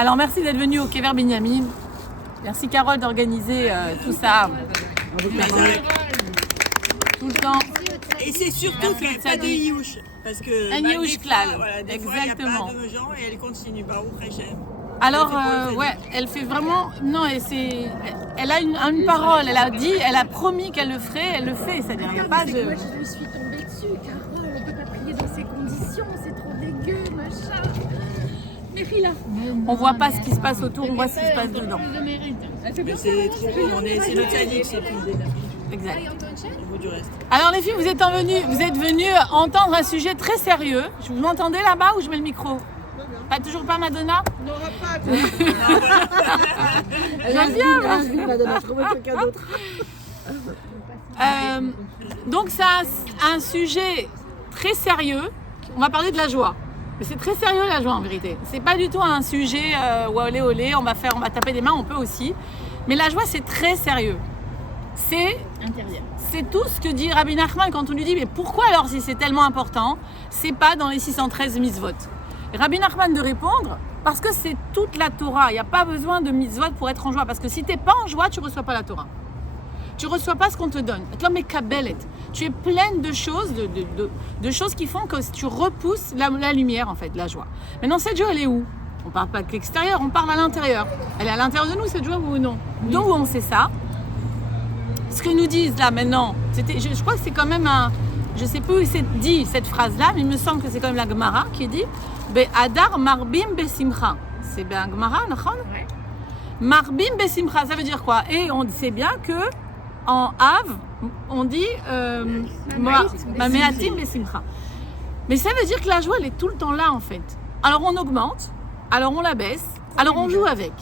Alors merci d'être venu au Kever Binyamin. Merci Carole d'organiser tout ça. Tout le temps. Et c'est surtout qu'il n'y a pas de Yiyouch. Parce que un Yiyouch klal. Voilà, Exactement. Il n'y a pas de gens et elle continue. Baruch Hashem. Alors, ouais, elle fait vraiment... Non, elle a une parole, elle a promis qu'elle le ferait, elle le fait, c'est-à-dire il n'y a pas de... Moi, je me suis tombée dessus, Carole, on ne peut pas prier dans ces conditions, c'est trop dégueu, machin. Mais là, On voit pas ce qui se passe autour, on voit ce qui se passe dedans. Mais c'est trop... C'est le tzaddik, c'est tout. Exact. Il vaut du reste. Alors les filles, vous êtes venus entendre un sujet très sérieux. Vous m'entendez là-bas ou je mets le micro? Pas toujours pas Madonna? On n'aura pas. J'aime bien. Madonna, trouver quelqu'un d'autre. Donc c'est un sujet très sérieux. On va parler de la joie. Mais c'est très sérieux la joie en vérité. C'est pas du tout un sujet olé olé, on va taper des mains, on peut aussi. Mais la joie c'est très sérieux. C'est tout ce que dit Rabbi Nachman quand on lui dit mais pourquoi alors si c'est tellement important, c'est pas dans les 613 mitzvot. Rabbi Nachman de répondre parce que c'est toute la Torah. Il n'y a pas besoin de mitzvot pour être en joie parce que si tu n'es pas en joie, tu ne reçois pas la Torah. Tu ne reçois pas ce qu'on te donne. Tu es pleine de choses, de choses qui font que tu repousses la lumière en fait, la joie. Maintenant cette joie elle est où? On ne parle pas de l'extérieur, on parle à l'intérieur. Elle est à l'intérieur de nous cette joie ou non? D'où on sait ça? Ce qu'ils nous disent là maintenant, je crois que c'est quand même je ne sais plus où c'est dit cette phrase-là, mais il me semble que c'est quand même la Gemara qui dit Adar marbim besimcha. C'est bien Gemara, nachon? Ouais. Marbim besimcha, ça veut dire quoi? Et on sait bien que en Av, on dit Mameatim besimcha. Mais ça veut dire que la joie, elle est tout le temps là en fait. Alors on augmente, alors on la baisse, alors on joue avec.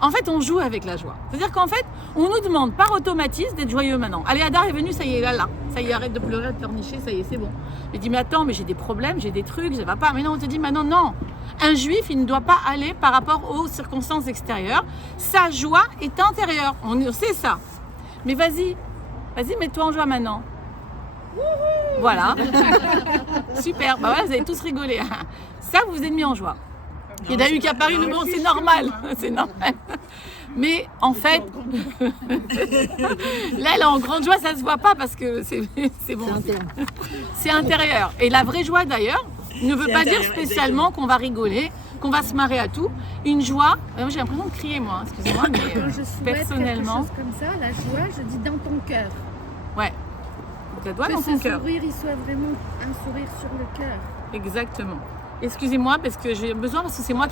En fait, on joue avec la joie. C'est-à-dire qu'en fait, on nous demande par automatisme d'être joyeux maintenant. Allez, Adar est venu, ça y est, là. Ça y est, arrête de pleurer, de pleurnicher, ça y est, c'est bon. Il dit, mais attends, mais j'ai des problèmes, j'ai des trucs, ça va pas. Mais non, on te dit, maintenant, non. Un juif, il ne doit pas aller par rapport aux circonstances extérieures. Sa joie est intérieure. On sait ça. Mais vas-y, mets-toi en joie maintenant. Voilà. Super. Bah voilà, vous avez tous rigolé. Ça, vous vous êtes mis en joie. Il y en a eu qui a paru, mais bon, c'est normal. C'est normal. Mais en fait, là, elle est en grande joie, ça ne se voit pas parce que c'est bon. C'est intérieur. Et la vraie joie, d'ailleurs, ne veut pas dire spécialement qu'on va rigoler, qu'on va se marrer à tout. Une joie, moi j'ai l'impression de crier, moi, excusez-moi, mais quand je souhaite personnellement. quelque chose comme ça, la joie, je dis dans ton cœur. Ouais. Donc, la joie dans que ton ce cœur. sourire, il soit vraiment un sourire sur le cœur. Exactement. Excusez-moi parce que j'ai besoin, parce que c'est moi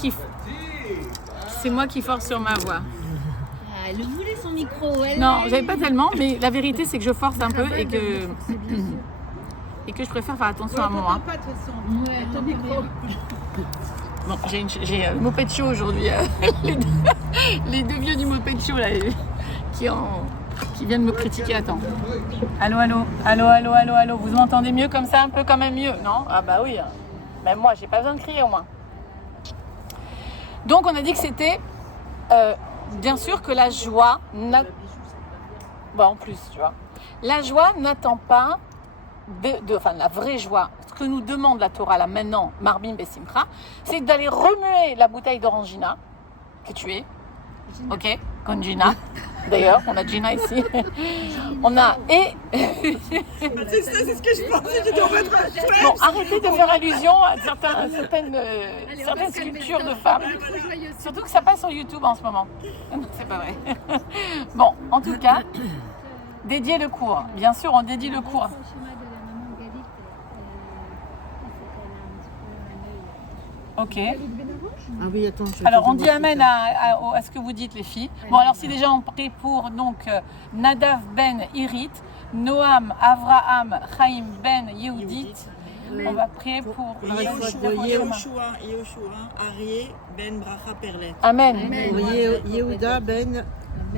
qui force sur ma voix. Elle voulait son micro. Non, j'avais pas tellement, mais la vérité c'est que je force un peu et que je préfère faire attention à moi. Pas de toute façon. Ton micro. Bon, j'ai le moped show aujourd'hui. Les deux vieux du moped show là, qui viennent me critiquer. Attends. Allô. Vous m'entendez mieux comme ça, un peu quand même mieux, non? Ah bah oui. Même moi, j'ai pas besoin de crier au moins. Donc on a dit que c'était bien sûr que la joie en plus, tu vois. La joie n'attend pas enfin la vraie joie. Ce que nous demande la Torah là maintenant, Marbim Besimcha, c'est d'aller remuer la bouteille d'orangina que tu es. Gina. Ok, comme Gina. D'ailleurs, on a Gina ici. On a C'est ça, c'est ce que je pensais. Je dois mettre bon, arrêtez de faire allusion à certaines sculptures de femmes. Surtout que ça passe sur YouTube en ce moment. C'est pas vrai. Bon, en tout cas, dédier le cours. Bien sûr, on dédie le cours. Ok. Ah oui, attends. Alors, on dit amen à ce que vous dites, les filles. Bon, alors, si déjà on prie pour donc Nadav ben Irit, Noam Avraham Chaim ben Yehudit, on va prier pour Yehoshua, Arié ben Bracha Perlet. Amen. Pour Yehuda ben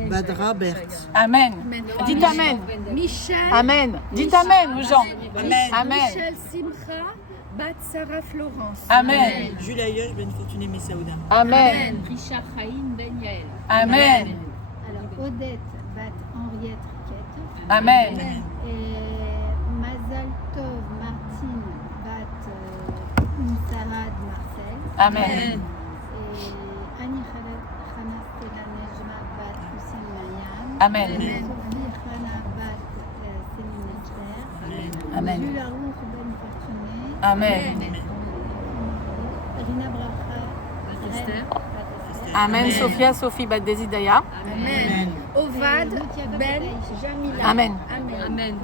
Badra Bert. Amen. Dites amen. Michel. Amen. Dites amen aux gens. Amen. Michel Simcha. Bat Sarah Florence. Amen. Julia Yosh ben Fortuné Messaouda. Amen. Richard Chaim Ben Yael. Amen. Alors, Odette bat Henriette Riquette. Amen. Et Mazal Tov Martine bat Sarah Marcel. Amen. Et Amen. Sophie Hana Bat Séminaire. Amen. Jules Arour Ben Fortuné. Amen. Rina Bracha. Esther. Amen. Sophie Bat Desidaya. Amen. Ovad Ben Jamila. Amen. Amen.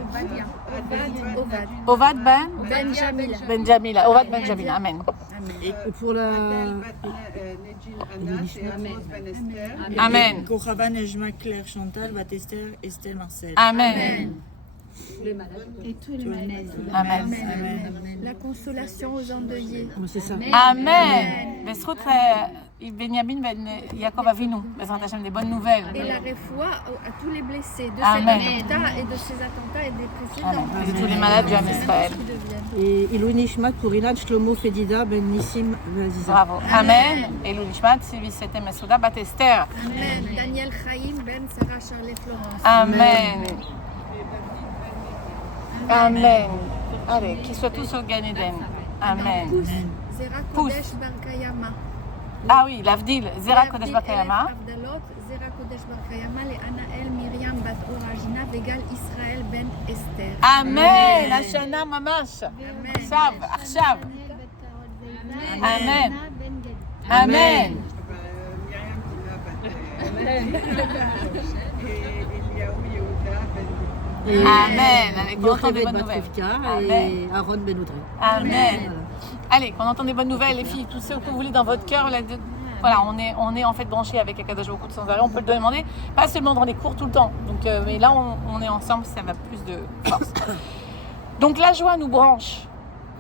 Ovad Ben Ben Jamila. Jamila. Ovad Ben Jamila. Amen. Et pour la... Amen. Kochava Nejma Claire Chantal Bat Esther Estelle Marcel. Amen. Et tous les malaises. Amen. La consolation aux endeuillés. C'est ça. Amen. Besrout Benyamin Ben Yaakov Avinu. Bezrat Hashem, des bonnes nouvelles. Et la refoua à tous les blessés de Amen. cet attentat et de ces attentats et des précédents. Amen. De tous les malades du Ham Israël. Qui deviennent. Et Ilou Nishmat pour Ilan Shlomo Fedida Ben Nissim Ben Aziza. Bravo. Amen. Et Louishmat, Sylvie Setem Mesouda Bat Esther. Amen. Daniel Chaim Ben Sarah Charles Florence. Amen. Amen. Allez, qu'ils soient tous au Gan Eden. Amen. Zera Pousse. Kodesh Barkayama. Ah oui, l'Avdil, Zera Kodesh Bakayama. Avdalot, Zera Kodesh Barkayama, les Anaël Myriam Bat Oragina, Vegal Israël Ben Esther. Amen. Hashana Mamash. Amen. Sav, Arshav. Amen. Ben Gadi. Amen. Et Amen. Allez, qu'on entende des Yocheved bonnes Bat nouvelles. Rivka Amen. et Aaron Ben Audrey. Amen. Allez, qu'on entende des bonnes nouvelles, les filles, tout ce que vous voulez dans votre cœur. Voilà, on est en fait branchés avec Akadosh Baruch Hu sans arrêt. On peut le demander, pas seulement dans les cours tout le temps. Donc, mais là, on est ensemble, ça va plus de force. Donc, la joie nous branche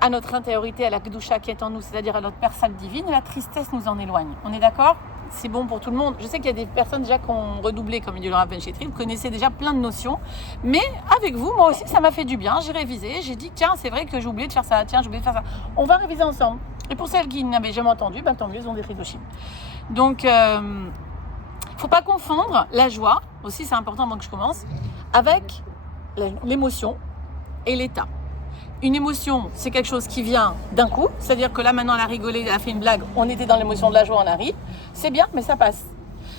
à notre intériorité, à la Kedusha qui est en nous, c'est-à-dire à notre personne divine, et la tristesse nous en éloigne. On est d'accord ? C'est bon pour tout le monde. Je sais qu'il y a des personnes déjà qui ont redoublé, comme il dit le Rav Ben Chetri, vous connaissez déjà plein de notions. Mais avec vous, moi aussi, ça m'a fait du bien. J'ai révisé, j'ai dit, tiens, c'est vrai que j'ai oublié de faire ça, tiens, j'ai oublié de faire ça. On va réviser ensemble. Et pour celles qui n'avaient jamais entendu, ben, tant mieux, ils ont des Hidoshim. Donc, faut pas confondre la joie, aussi c'est important avant que je commence, avec l'émotion et l'état. Une émotion, c'est quelque chose qui vient d'un coup, c'est-à-dire que là maintenant elle a rigolé, elle a fait une blague, on était dans l'émotion de la joie, on a ri, c'est bien, mais ça passe.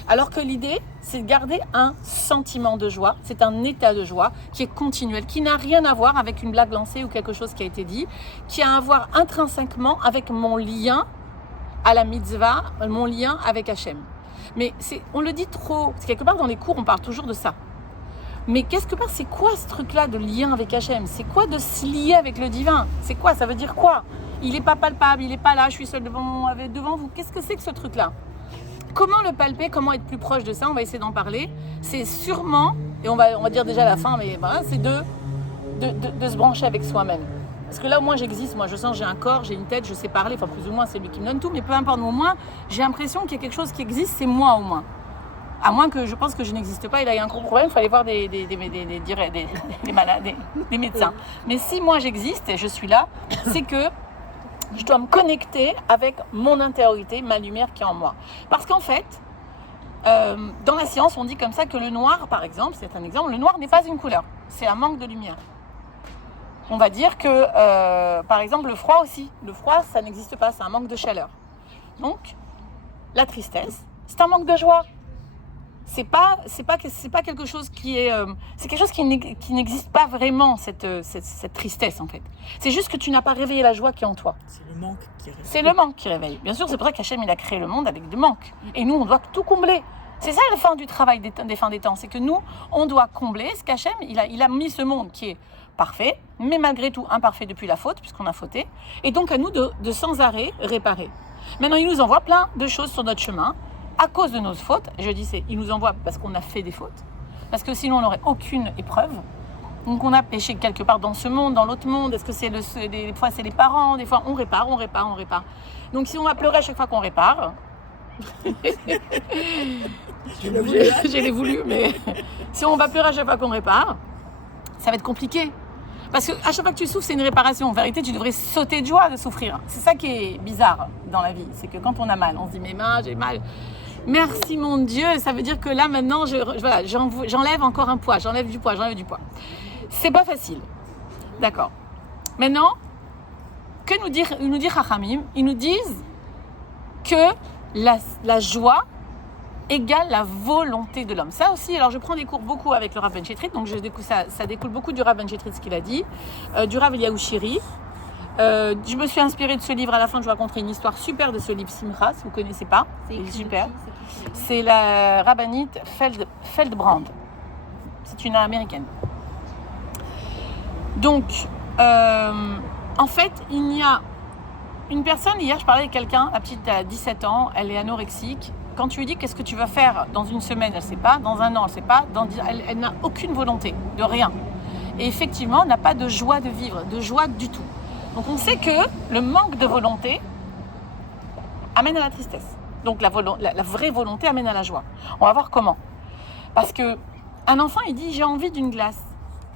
Alors que l'idée, c'est de garder un sentiment de joie, c'est un état de joie qui est continuel, qui n'a rien à voir avec une blague lancée ou quelque chose qui a été dit, qui a à voir intrinsèquement avec mon lien à la mitzvah, mon lien avec Hachem. Mais on le dit trop, parce que quelque part dans les cours on parle toujours de ça. Mais quelque part, c'est quoi ce truc-là de lien avec Hachem ? C'est quoi de se lier avec le divin ? C'est quoi ? Ça veut dire quoi ? Il n'est pas palpable, il n'est pas là, je suis seule devant vous. Qu'est-ce que c'est que ce truc-là ? Comment le palper ? Comment être plus proche de ça ? On va essayer d'en parler. C'est sûrement, et on va dire déjà la fin, mais voilà, c'est de se brancher avec soi-même. Parce que là, au moins, j'existe. Moi, je sens, j'ai un corps, j'ai une tête, je sais parler. Enfin, plus ou moins, c'est lui qui me donne tout. Mais peu importe, au moins, j'ai l'impression qu'il y a quelque chose qui existe, c'est moi au moins. À moins que je pense que je n'existe pas, il a eu un gros problème, il fallait voir des malades, des médecins. Mais si moi j'existe et je suis là, c'est que je dois me connecter avec mon intériorité, ma lumière qui est en moi. Parce qu'en fait, dans la science, on dit comme ça que le noir, par exemple, c'est un exemple, le noir n'est pas une couleur, c'est un manque de lumière. On va dire que, par exemple, le froid aussi, le froid, ça n'existe pas, c'est un manque de chaleur. Donc, la tristesse, c'est un manque de joie. C'est pas quelque chose qui est, c'est quelque chose qui n'existe pas vraiment, cette tristesse en fait. C'est juste que tu n'as pas réveillé la joie qui est en toi. C'est le manque qui réveille. C'est le manque qui réveille. Bien sûr, c'est pour ça qu'Hachem il a créé le monde avec du manque. Et nous, on doit tout combler. C'est ça la fin du travail des fins des temps. C'est que nous, on doit combler ce qu'Hachem, il a mis ce monde qui est parfait, mais malgré tout imparfait depuis la faute, puisqu'on a fauté. Et donc à nous de sans arrêt réparer. Maintenant, il nous envoie plein de choses sur notre chemin. À cause de nos fautes, je dis il nous envoie parce qu'on a fait des fautes, parce que sinon on n'aurait aucune épreuve. Donc on a péché quelque part dans ce monde, dans l'autre monde. Est-ce que c'est des fois c'est les parents, des fois on répare. Donc si on va pleurer à chaque fois qu'on répare, je l'ai voulu, mais si on va pleurer à chaque fois qu'on répare, ça va être compliqué. Parce qu'à chaque fois que tu souffres, c'est une réparation. En vérité, tu devrais sauter de joie de souffrir. C'est ça qui est bizarre dans la vie. C'est que quand on a mal, on se dit « mes mains, j'ai mal ». Merci mon Dieu, ça veut dire que là maintenant, j'enlève encore un poids, j'enlève du poids. C'est pas facile. D'accord. Maintenant, que nous dire Chachamim ? Ils nous disent que la joie égale la volonté de l'homme. Ça aussi, alors je prends des cours beaucoup avec le Rav Ben Shetrit, donc ça découle beaucoup du Rav Ben Shetrit, ce qu'il a dit, du Rav Eliyahu Shiri. Je me suis inspirée de ce livre. À la fin, je vous raconterai une histoire super de ce livre Simcha, si vous ne connaissez pas. C'est super. C'est la rabbinite Feldbrand. C'est une américaine. Donc, en fait, il y a une personne, hier je parlais avec quelqu'un, la petite a 17 ans, elle est anorexique. Quand tu lui dis qu'est-ce que tu vas faire dans une semaine, elle ne sait pas, dans un an, elle ne sait pas, elle n'a aucune volonté de rien. Et effectivement, elle n'a pas de joie de vivre, de joie du tout. Donc on sait que le manque de volonté amène à la tristesse. Donc la vraie volonté amène à la joie. On va voir comment. Parce que un enfant, il dit j'ai envie d'une glace,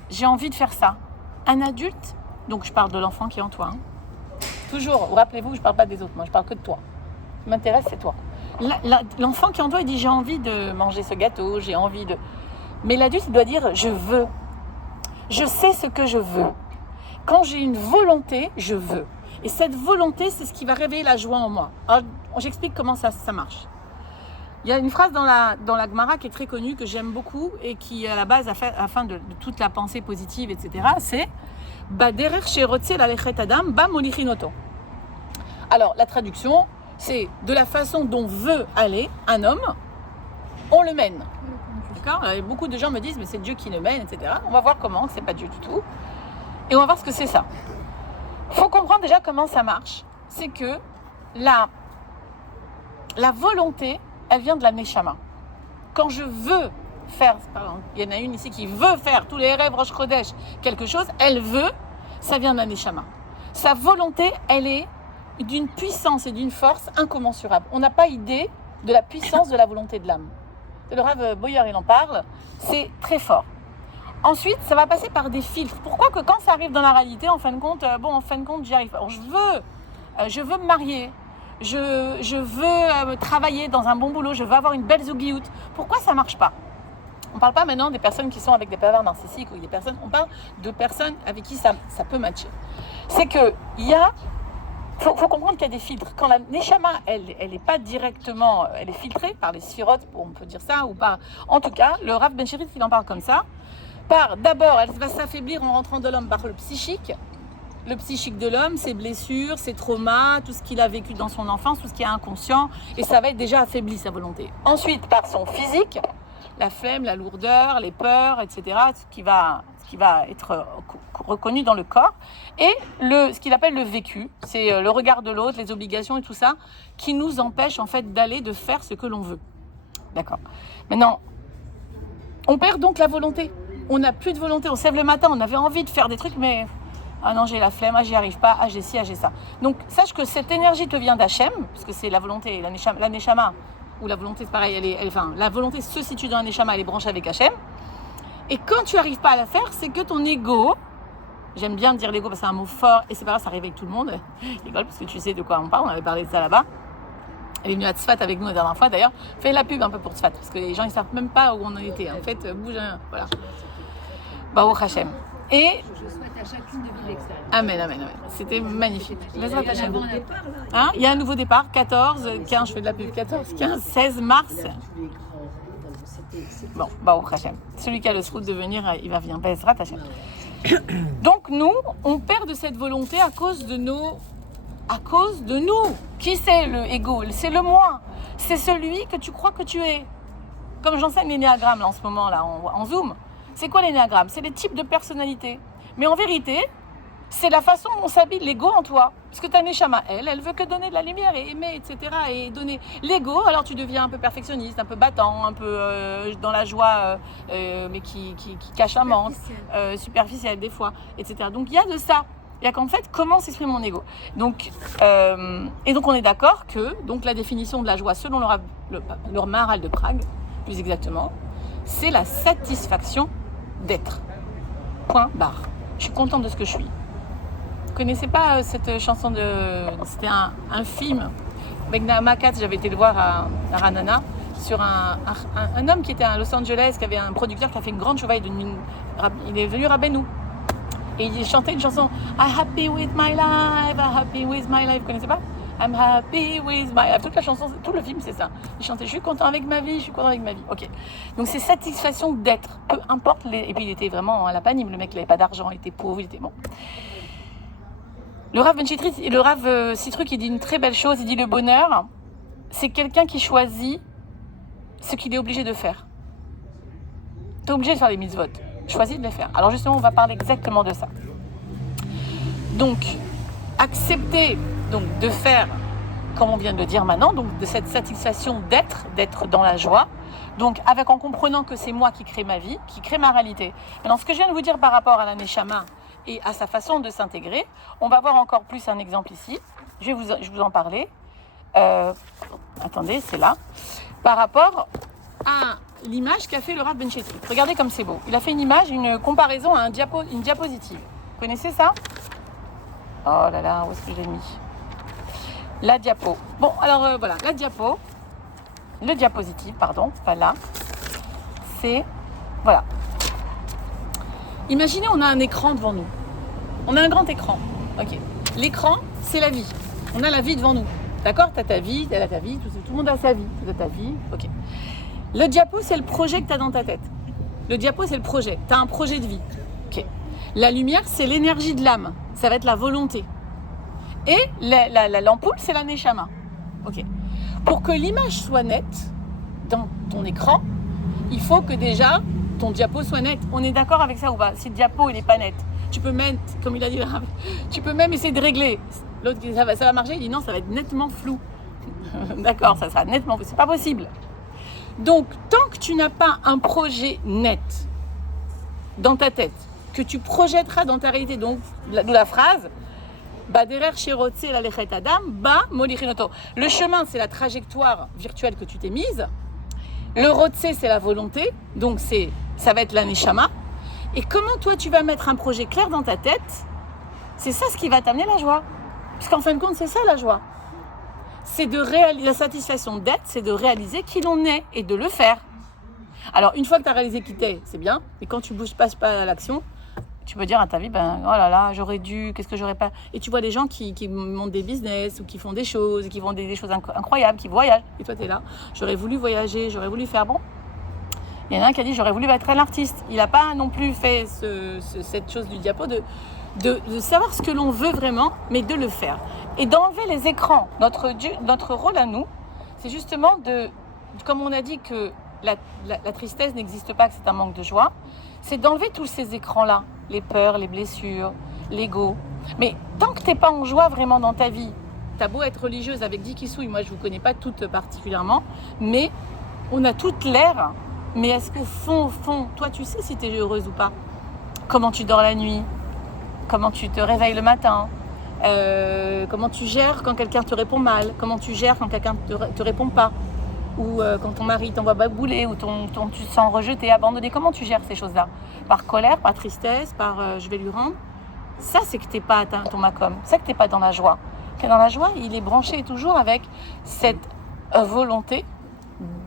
j'ai envie de faire ça. Un adulte, donc je parle de l'enfant qui est en toi. Toujours, rappelez-vous, je ne parle pas des autres, moi je parle que de toi. Ce qui m'intéresse, c'est toi. L'enfant qui est en toi, il dit j'ai envie de manger ce gâteau, j'ai envie de... Mais l'adulte, il doit dire je veux. Je sais ce que je veux. Quand j'ai une volonté, je veux. Et cette volonté, c'est ce qui va réveiller la joie en moi. Alors, j'explique comment ça marche. Il y a une phrase dans la Gemara qui est très connue, que j'aime beaucoup, et qui, à la base, afin de toute la pensée positive, etc., c'est « Baderer sherotze lalechet adam, ba molichinoto ». Alors, la traduction, c'est « de la façon dont veut aller un homme, on le mène ». D'accord ? Beaucoup de gens me disent « mais c'est Dieu qui le mène », etc. On va voir comment, c'est pas Dieu du tout. Et on va voir ce que c'est ça. Il faut comprendre déjà comment ça marche. C'est que la volonté, elle vient de la Neshama. Quand je veux faire, pardon, il y en a une ici qui veut faire tous les rêves Rosh Chodesh, quelque chose, elle veut, ça vient de la Neshama. Sa volonté, elle est d'une puissance et d'une force incommensurable. On n'a pas idée de la puissance de la volonté de l'âme. Le Rav Boyer, il en parle, c'est très fort. Ensuite, ça va passer par des filtres. Pourquoi que quand ça arrive dans la réalité, en fin de compte, j'y arrive pas. Je veux me marier, je veux travailler dans un bon boulot, je veux avoir une belle zougiout. Pourquoi ça marche pas ? On parle pas maintenant des personnes qui sont avec des pervers narcissiques ou des personnes. On parle de personnes avec qui ça peut matcher. C'est que faut comprendre qu'il y a des filtres. Quand la Neshama, elle est pas directement, elle est filtrée par les sphirotes, on peut dire ça, ou par. En tout cas, le Rav Ben Shetrit, il en parle comme ça. D'abord, elle va s'affaiblir en rentrant de l'homme par le psychique. Le psychique de l'homme, ses blessures, ses traumas, tout ce qu'il a vécu dans son enfance, tout ce qui est inconscient, et ça va être déjà affaibli, sa volonté. Ensuite, par son physique, la flemme, la lourdeur, les peurs, etc., ce qui va être reconnu dans le corps, et ce qu'il appelle le vécu, c'est le regard de l'autre, les obligations et tout ça, qui nous empêche en fait de faire ce que l'on veut. D'accord. Maintenant, on perd donc la volonté. On n'a plus de volonté, on se lève le matin, on avait envie de faire des trucs, mais ah non, j'ai la flemme, j'y arrive pas, j'ai ci, j'ai ça. Donc sache que cette énergie te vient d'Hachem, parce que c'est la volonté, la Neshama, ou la volonté, c'est pareil, la volonté se situe dans la Neshama, elle est branchée avec Hachem. Et quand tu n'arrives pas à la faire, c'est que ton ego, j'aime bien dire l'ego parce que c'est un mot fort, et c'est pas grave, ça réveille tout le monde, rigole, parce que tu sais de quoi on parle, on avait parlé de ça là-bas. Elle est venue à Tzfat avec nous la dernière fois, d'ailleurs. Fais la pub un peu pour Tzfat, parce que les gens, ils savent même pas où on en était. En fait, bouge, voilà. Baruch Hashem. Et Je souhaite à chacune de vivre l'extase. Amen. C'était magnifique. Bezrat Hashem. Hein, il y a un nouveau départ, 14, 15, je fais de la pub, 14, 15, 16 mars. Bon, Baruch Hashem. Celui qui a le srout de venir, il va venir. Bezrat Hashem. Donc nous, on perd de cette volonté à cause de nous. Qui c'est le ego ? C'est le moi. C'est celui que tu crois que tu es. Comme j'enseigne l'énéagramme là en ce moment là en Zoom. C'est quoi l'énéagramme ? C'est les types de personnalités. Mais en vérité, c'est la façon dont s'habille l'ego en toi. Parce que ta Neshama, elle veut que donner de la lumière et aimer, etc. Et donner l'ego, alors tu deviens un peu perfectionniste, un peu battant, un peu dans la joie, mais qui cache un manque, superficiel des fois, etc. Donc il y a de ça. Il y a qu'en fait, comment s'exprime mon ego. Donc, et donc on est d'accord que donc, la définition de la joie, selon le Maharal de Prague, plus exactement, c'est la satisfaction d'être. Point barre. Je suis contente de ce que je suis. Vous connaissez pas cette chanson c'était un film avec Naama Katz, j'avais été le voir à Ranana, sur un homme qui était à Los Angeles, qui avait un producteur qui a fait une grande chouvaille il est venu Rabbeinu. Et il chantait une chanson I happy with my life. Vous connaissez pas? I'm happy with my life. Toute la chanson, tout le film, c'est ça. Il chantait, je suis content avec ma vie, je suis content avec ma vie. Ok. Donc c'est satisfaction d'être, peu importe les... Et puis il était vraiment à la panime, le mec, il n'avait pas d'argent, il était pauvre, il était bon. Le Rav Ben Chitrit et le Rav Sitruk, il dit une très belle chose, il dit le bonheur, c'est quelqu'un qui choisit ce qu'il est obligé de faire. Tu es obligé de faire les mitzvot, choisis de les faire. Alors justement, on va parler exactement de ça. Donc, accepter donc, de faire, comme on vient de le dire maintenant, donc de cette satisfaction d'être dans la joie, donc avec en comprenant que c'est moi qui crée ma vie, qui crée ma réalité. Maintenant, ce que je viens de vous dire par rapport à la Neshama et à sa façon de s'intégrer, on va voir encore plus un exemple ici. Je vais vous en parler. Attendez, c'est là. Par rapport à l'image qu'a fait le Rav Ben Chitrit. Regardez comme c'est beau. Il a fait une image, une comparaison à une diapositive. Vous connaissez ça? Oh là là, où est-ce que je l'ai mis? La diapo. Bon, alors voilà, la diapo. Le diapositive, pardon. Voilà. C'est... Voilà. Imaginez, on a un écran devant nous. On a un grand écran. Ok. L'écran, c'est la vie. On a la vie devant nous. D'accord? T'as ta vie, t'as ta vie, tout le monde a sa vie. Tu as ta vie. Ok. Le diapo, c'est le projet que tu as dans ta tête. Le diapo, c'est le projet. Tu as un projet de vie. Ok. La lumière, c'est l'énergie de l'âme. Ça va être la volonté. Et l'ampoule, c'est la neshama. Ok. Pour que l'image soit nette dans ton écran, il faut que déjà ton diapo soit net. On est d'accord avec ça ou pas? Si le diapo il n'est pas net, tu peux mettre, comme il a dit, tu peux même essayer de régler. L'autre dit ça va marcher, il dit non, ça va être nettement flou. D'accord, ça sera nettement flou. C'est pas possible. Donc, tant que tu n'as pas un projet net dans ta tête, que tu projetteras dans ta réalité, donc la phrase, Baderer Shirotse la Lechet Adam, Ba Molichinoto. Le chemin, c'est la trajectoire virtuelle que tu t'es mise. Le Rotse, c'est la volonté, donc ça va être la Neshama. Et comment toi, tu vas mettre un projet clair dans ta tête, c'est ça ce qui va t'amener la joie. Parce qu'en fin de compte, c'est ça la joie. C'est de réaliser la satisfaction d'être, c'est de réaliser qui l'on est et de le faire. Alors, une fois que tu as réalisé qui t'es, c'est bien. Mais quand tu ne passes pas à l'action, tu peux dire à ta vie, ben, oh là là, j'aurais dû, qu'est-ce que j'aurais pas... Et tu vois des gens qui montent des business ou qui font des choses, qui font des choses incroyables, qui voyagent. Et toi, tu es là, j'aurais voulu voyager, j'aurais voulu faire bon. Il y en a un qui a dit, j'aurais voulu être un artiste. Il n'a pas non plus fait cette chose du diapo de savoir ce que l'on veut vraiment, mais de le faire. Et d'enlever les écrans. Notre rôle à nous, c'est justement comme on a dit que la tristesse n'existe pas, que c'est un manque de joie, c'est d'enlever tous ces écrans-là, les peurs, les blessures, l'ego. Mais tant que tu n'es pas en joie vraiment dans ta vie, tu as beau être religieuse avec 10 kissouilles, moi je ne vous connais pas toutes particulièrement, mais on a toutes l'air. Mais est-ce qu'au fond, toi tu sais si tu es heureuse ou pas? Comment tu dors la nuit? Comment tu te réveilles le matin? Comment tu gères quand quelqu'un te répond mal? Comment tu gères quand quelqu'un ne te répond pas? Ou quand ton mari t'envoie babouler, ou tu te sens rejeté, abandonné? Comment tu gères ces choses-là? Par colère, par tristesse, par je vais lui rendre? Ça, c'est que tu n'es pas atteint ton makom. C'est que tu n'es pas dans la joie. Que dans la joie, il est branché toujours avec cette volonté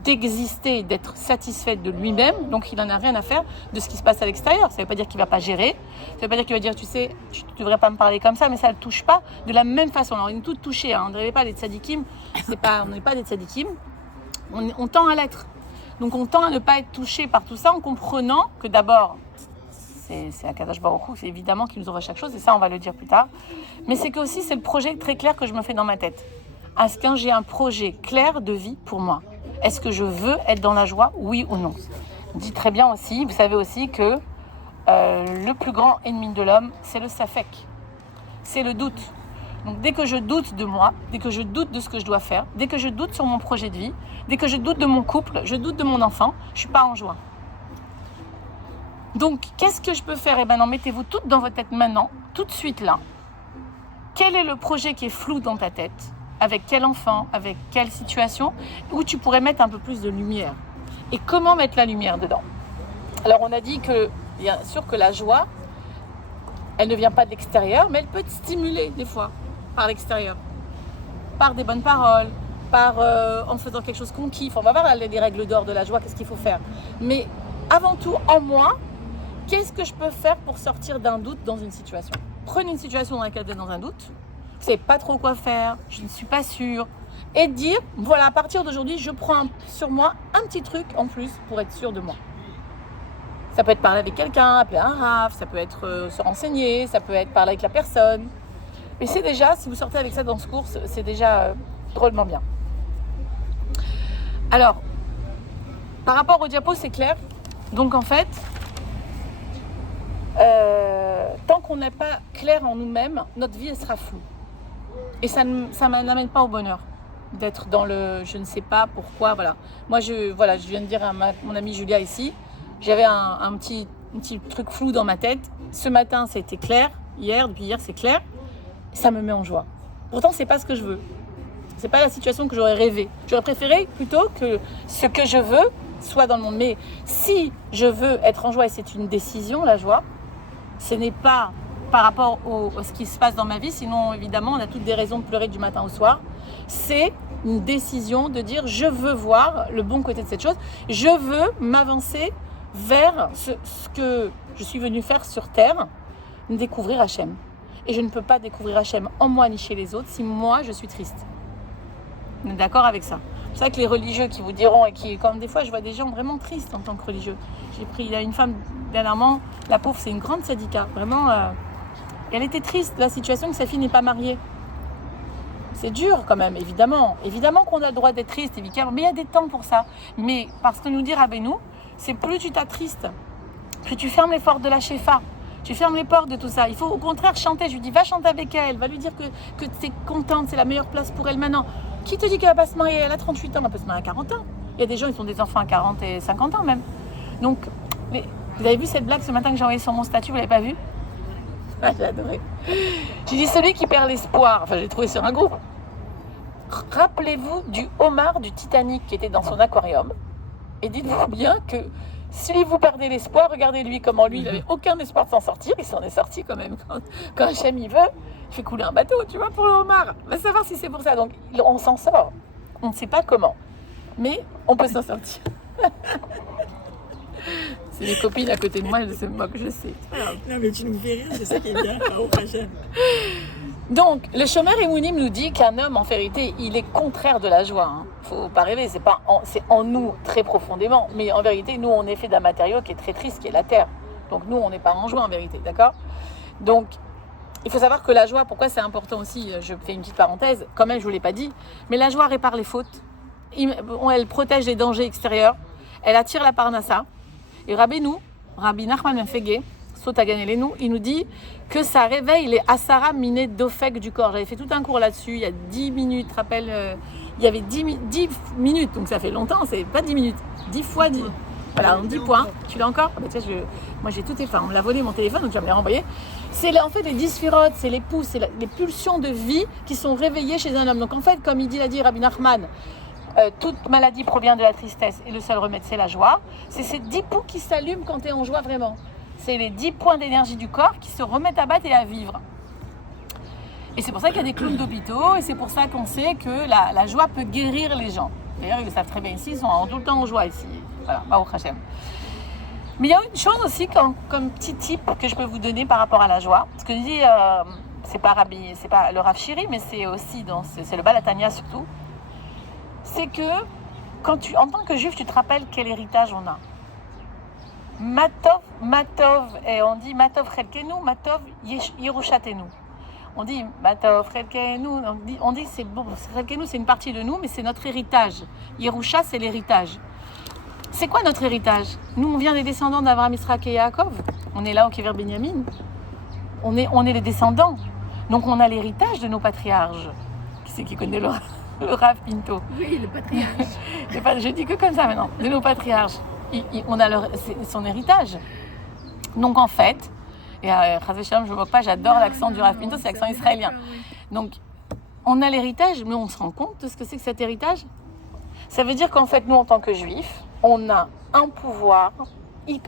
d'exister, d'être satisfait de lui-même, donc il n'en a rien à faire de ce qui se passe à l'extérieur. Ça ne veut pas dire qu'il ne va pas gérer, ça ne veut pas dire qu'il va dire, tu sais, tu ne devrais pas me parler comme ça, mais ça ne le touche pas de la même façon. Alors, on est tous touchés, on ne devrait pas les tzadikim, on n'est pas des tzadikim, on tend à l'être. Donc on tend à ne pas être touché par tout ça en comprenant que d'abord, c'est Akadosh Baruch Hu, c'est évidemment qu'il nous envoie chaque chose, et ça on va le dire plus tard, mais c'est que aussi c'est le projet très clair que je me fais dans ma tête. Est-ce que j'ai un projet clair de vie pour moi? Est-ce que je veux être dans la joie, oui ou non? Dit très bien aussi, vous savez aussi que le plus grand ennemi de l'homme, c'est le safek. C'est le doute. Donc dès que je doute de moi, dès que je doute de ce que je dois faire, dès que je doute sur mon projet de vie, dès que je doute de mon couple, je doute de mon enfant, je ne suis pas en joie. Donc qu'est-ce que je peux faire? Eh bien non, mettez-vous toutes dans votre tête maintenant, tout de suite là. Quel est le projet qui est flou dans ta tête? Avec quel enfant, avec quelle situation, où tu pourrais mettre un peu plus de lumière. Et comment mettre la lumière dedans? Alors on a dit que, bien sûr que la joie, elle ne vient pas de l'extérieur, mais elle peut être stimulée des fois par l'extérieur. Par des bonnes paroles, en faisant quelque chose qu'on kiffe. On va voir les règles d'or de la joie, qu'est-ce qu'il faut faire. Mais avant tout, en moi, qu'est-ce que je peux faire pour sortir d'un doute dans une situation? Prenez une situation dans laquelle vous êtes dans un doute. vous savez pas trop quoi faire, je ne suis pas sûre. Et de dire, voilà, à partir d'aujourd'hui, je prends sur moi un petit truc en plus pour être sûre de moi. Ça peut être parler avec quelqu'un, appeler un raf, ça peut être se renseigner, ça peut être parler avec la personne. Mais c'est déjà, si vous sortez avec ça dans ce cours, c'est déjà drôlement bien. Alors, par rapport au diapo, c'est clair. Donc en fait, tant qu'on n'est pas clair en nous-mêmes, notre vie, elle sera floue. Et ça n'amène pas au bonheur d'être dans le je ne sais pas pourquoi. Voilà. Moi, je viens de dire à mon amie Julia ici, j'avais un petit truc flou dans ma tête. Ce matin, ça a été clair. Depuis hier, c'est clair. Ça me met en joie. Pourtant, c'est pas ce que je veux. C'est pas la situation que j'aurais rêvé. J'aurais préféré plutôt que ce que je veux soit dans le monde. Mais si je veux être en joie, et c'est une décision, la joie, ce n'est pas par rapport à ce qui se passe dans ma vie, sinon évidemment on a toutes des raisons de pleurer du matin au soir. C'est une décision de dire je veux voir le bon côté de cette chose, je veux m'avancer vers ce que je suis venue faire sur terre, découvrir Hachem. Et je ne peux pas découvrir Hachem en moi ni chez les autres si moi je suis triste. On est d'accord avec ça? C'est ça que les religieux qui vous diront, et qui, comme des fois je vois des gens vraiment tristes en tant que religieux. Il y a une femme dernièrement, la pauvre, c'est une grande sadika, vraiment, elle était triste de la situation que sa fille n'est pas mariée. C'est dur quand même, évidemment qu'on a le droit d'être triste, évidemment, mais il y a des temps pour ça. Mais parce que nous dit Rabbeinu, c'est plus tu t'attristes, plus tu fermes les portes de la Shefa, tu fermes les portes de tout ça. Il faut au contraire chanter. Je lui dis, va chanter avec elle, va lui dire que tu es contente, c'est la meilleure place pour elle maintenant. Qui te dit qu'elle va pas se marier? Elle a 38 ans, elle peut se marier à 40 ans. Il y a des gens, ils ont des enfants à 40 et 50 ans même. Donc, vous avez vu cette blague ce matin que j'ai envoyée sur mon statut, vous l'avez pas vue? Ah, j'ai adoré. J'ai dit, celui qui perd l'espoir, enfin j'ai trouvé sur un groupe. Rappelez-vous du homard du Titanic qui était dans son aquarium. Et dites-vous bien que si vous perdez l'espoir, regardez-lui comment lui, il n'avait aucun espoir de s'en sortir. Il s'en est sorti quand même. Quand Hachem il veut, il fait couler un bateau, tu vois, pour le homard. On va savoir si c'est pour ça. Donc, on s'en sort. On ne sait pas comment. Mais on peut s'en sortir. C'est mes copines à côté de moi, elles se moquent, je sais. Non, mais tu nous fais rire, c'est ça qui est bien. Au Hachem. Donc, le Shomer Emunim nous dit qu'un homme, en vérité, il est contraire de la joie. Faut pas rêver, c'est en nous très profondément. Mais en vérité, nous, on est fait d'un matériau qui est très triste, qui est la terre. Donc, nous, on n'est pas en joie, en vérité, d'accord? Donc, il faut savoir que la joie, pourquoi c'est important aussi, je fais une petite parenthèse, quand même, je ne vous l'ai pas dit, mais la joie répare les fautes. Elle protège les dangers extérieurs. Elle attire la parnassa. Et Rabbi Nachman Ben Fege, il nous dit que ça réveille les asara miné d'ofek du corps. J'avais fait tout un cours là-dessus, il y a 10 minutes, rappelle, il y avait 10 minutes, donc ça fait longtemps, c'est pas 10 minutes, 10 fois 10. Voilà, donc 10 points. Tu l'as encore? Ah bah tiens, moi j'ai tout effet, on me l'a volé mon téléphone, donc je vais me les renvoyer. C'est en fait les 10 sphirotes, c'est les pouces, c'est les pulsions de vie qui sont réveillées chez un homme. Donc en fait, comme l'a dit Rabbi Nachman, toute maladie provient de la tristesse et le seul remède c'est la joie. C'est ces 10 poux qui s'allument quand tu es en joie vraiment. C'est les 10 points d'énergie du corps qui se remettent à battre et à vivre. Et c'est pour ça qu'il y a des clowns d'hôpitaux et c'est pour ça qu'on sait que la joie peut guérir les gens. D'ailleurs, ils le savent très bien ici, ils sont tout le temps en joie ici. Voilà, Baruch Hashem. Mais il y a une chose aussi comme petit tip que je peux vous donner par rapport à la joie. Ce que je dis, c'est pas le Rav Shiri, mais c'est aussi c'est le Balatania surtout. C'est que en tant que juif, tu te rappelles quel héritage on a. Matov, et on dit Matov Chelkenu, Matov Yerushatenu. On dit Matov Chelkenu, on dit c'est bon, Chelkenu c'est une partie de nous, mais c'est notre héritage. Yerusha c'est l'héritage. C'est quoi notre héritage? Nous on vient des descendants d'Abraham, Israël et Yaakov. On est là au Kever Benyamin. On est les descendants. Donc on a l'héritage de nos patriarches. Qui c'est qui connaît le Rav Pinto? Oui, le patriarche. Je dis que comme ça maintenant, de nos patriarches. On a son héritage. Donc en fait, et je ne me moque pas, j'adore l'accent du Rav Pinto, c'est l'accent israélien. Donc on a l'héritage, mais on se rend compte de ce que c'est que cet héritage? Ça veut dire qu'en fait, nous en tant que juifs, on a un pouvoir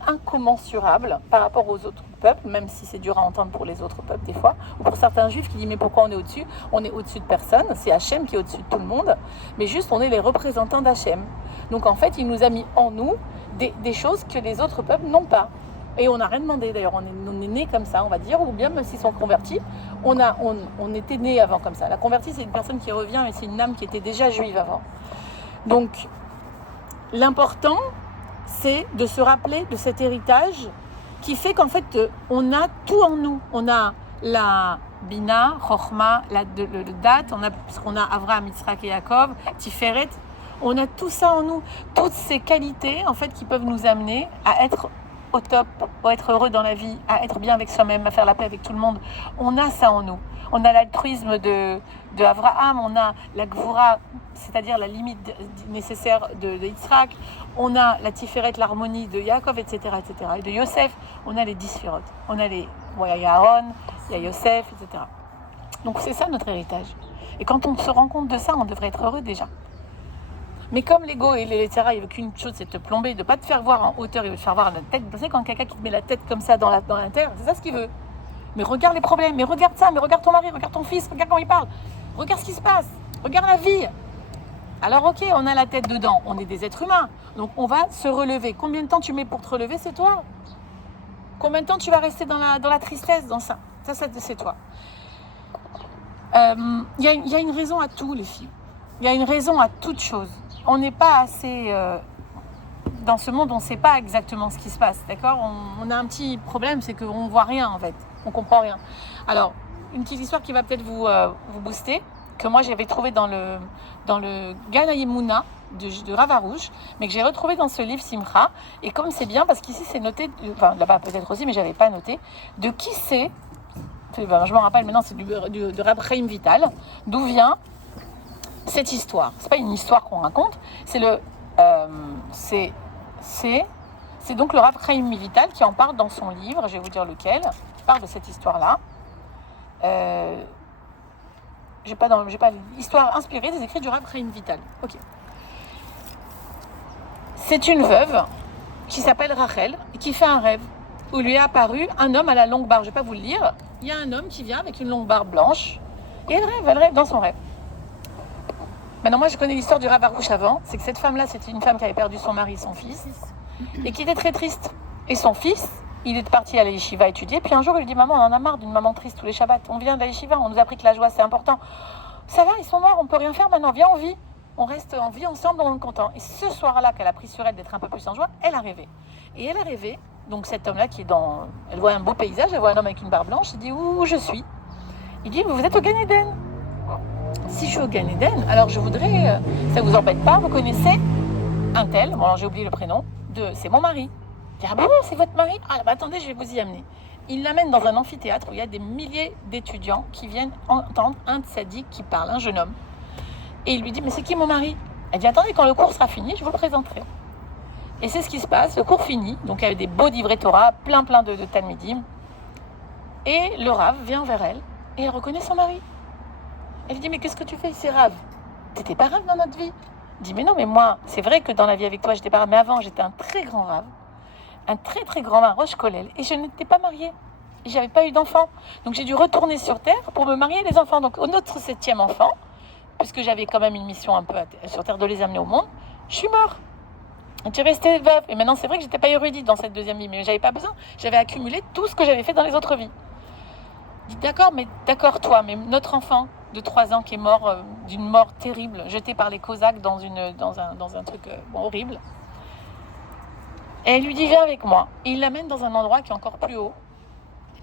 incommensurable par rapport aux autres peuples, même si c'est dur à entendre pour les autres peuples des fois, ou pour certains juifs qui disent mais pourquoi on est au-dessus? On est au-dessus de personne, c'est Hachem qui est au-dessus de tout le monde, mais juste on est les représentants d'Hachem. Donc en fait, il nous a mis en nous des choses que les autres peuples n'ont pas. Et on n'a rien demandé d'ailleurs, on est né comme ça, on va dire, ou bien même s'ils sont convertis, on était né avant comme ça. La convertie, c'est une personne qui revient, mais c'est une âme qui était déjà juive avant. Donc, l'important, c'est de se rappeler de cet héritage qui fait qu'en fait, on a tout en nous. On a la Bina, Chochma, le Dat, puisqu'on a Avraham, Yitzhak et Yaakov, Tiferet. On a tout ça en nous. Toutes ces qualités, en fait, qui peuvent nous amener à être au top, à être heureux dans la vie, à être bien avec soi-même, à faire la paix avec tout le monde. On a ça en nous. On a l'altruisme de Avraham, on a la Gvura, c'est-à-dire la limite nécessaire de Yitzhak, on a la Tiferet, l'harmonie de Yaakov, etc., etc. Et de Yosef, on a les 10 sphirotes. On a il y a Aaron, il y a Yosef, etc. Donc c'est ça notre héritage. Et quand on se rend compte de ça, on devrait être heureux déjà. Mais comme l'ego et etc., il veut qu'une chose, c'est de te plomber, de ne pas te faire voir en hauteur, il veut te faire voir la tête. Vous savez, quand quelqu'un qui te met la tête comme ça dans la terre, c'est ça ce qu'il veut. Mais regarde les problèmes, mais regarde ça, mais regarde ton mari, regarde ton fils, regarde comment il parle. Regarde ce qui se passe, regarde la vie. Alors ok, on a la tête dedans, on est des êtres humains. Donc on va se relever. Combien de temps tu mets pour te relever, c'est toi. Combien de temps tu vas rester dans la tristesse, dans ça. Ça c'est toi. Il y a une raison à tout, les filles. Il y a une raison à toute chose. On n'est pas assez... dans ce monde, on ne sait pas exactement ce qui se passe, d'accord ? On a un petit problème, c'est qu'on ne voit rien, en fait. On ne comprend rien. Alors, une petite histoire qui va peut-être vous booster, que moi, j'avais trouvé dans le Gan Hayemuna de Rav Arush, mais que j'ai retrouvé dans ce livre Simcha. Et comme c'est bien, parce qu'ici, c'est noté, enfin, là-bas peut-être aussi, mais je n'avais pas noté, de qui c'est, je me rappelle maintenant, c'est de Rav Chaim Vital, d'où vient cette histoire. C'est pas une histoire qu'on raconte, c'est donc le Rav Chaim Vital qui en parle dans son livre, je vais vous dire lequel, il parle de cette histoire-là. J'ai pas l'histoire inspirée des écrits du Rav Chaim Vital. Ok. C'est une veuve qui s'appelle Rachel et qui fait un rêve où lui est apparu un homme à la longue barbe. Je vais pas vous le lire. Il y a un homme qui vient avec une longue barbe blanche et elle rêve dans son rêve. Maintenant, moi, je connais l'histoire du Rav Arush avant. C'est que cette femme-là, c'était une femme qui avait perdu son mari et son fils et qui était très triste. Et son fils, il est parti à la yeshiva étudier. Puis un jour, il lui dit « Maman, on en a marre d'une maman triste tous les Shabbats. On vient de la yeshiva, on nous a appris que la joie, c'est important. Ça va, ils sont morts, on peut rien faire maintenant. Viens, on vit. On reste en vie ensemble, on est content. » Et ce soir-là, qu'elle a pris sur elle d'être un peu plus en joie, elle a rêvé. Et elle a rêvé, donc cet homme-là qui est dans... Elle voit un beau paysage, elle voit un homme avec une barbe blanche, elle dit « Où je suis ?» Il dit « Vous êtes au Gan Eden. » Si je suis au Gan Eden, alors je voudrais, ça vous embête pas, vous connaissez un tel, bon alors j'ai oublié le prénom, c'est mon mari. Il dit, ah bon, c'est votre mari ? Ah bah attendez, je vais vous y amener. Il l'amène dans un amphithéâtre où il y a des milliers d'étudiants qui viennent entendre un tzaddik qui parle, un jeune homme. Et il lui dit, mais c'est qui mon mari ? Elle dit, attendez, quand le cours sera fini, je vous le présenterai. Et c'est ce qui se passe, le cours finit, donc il y avait des beaux divrei Torah, plein de talmidim. Et le Rav vient vers elle et elle reconnaît son mari. Elle lui dit, mais qu'est-ce que tu fais ici, Rav ? T'étais pas Rav dans notre vie ? Il dit, mais non, mais moi, c'est vrai que dans la vie avec toi, j'étais pas Rav, mais avant, j'étais un très grand Rav, un très très grand Rosh Kollel, et je n'étais pas mariée. Et j'avais pas eu d'enfant. Donc j'ai dû retourner sur Terre pour me marier les enfants. Donc au notre 7e enfant, puisque j'avais quand même une mission un peu sur Terre de les amener au monde, je suis mort. Et tu es restée veuve. Et maintenant, c'est vrai que j'étais pas érudite dans cette deuxième vie, mais j'avais pas besoin. J'avais accumulé tout ce que j'avais fait dans les autres vies. Il dit, d'accord toi, mais notre enfant de 3 ans qui est mort d'une mort terrible, jeté par les Cosaques dans un truc horrible. Et elle lui dit, viens avec moi. Et il l'amène dans un endroit qui est encore plus haut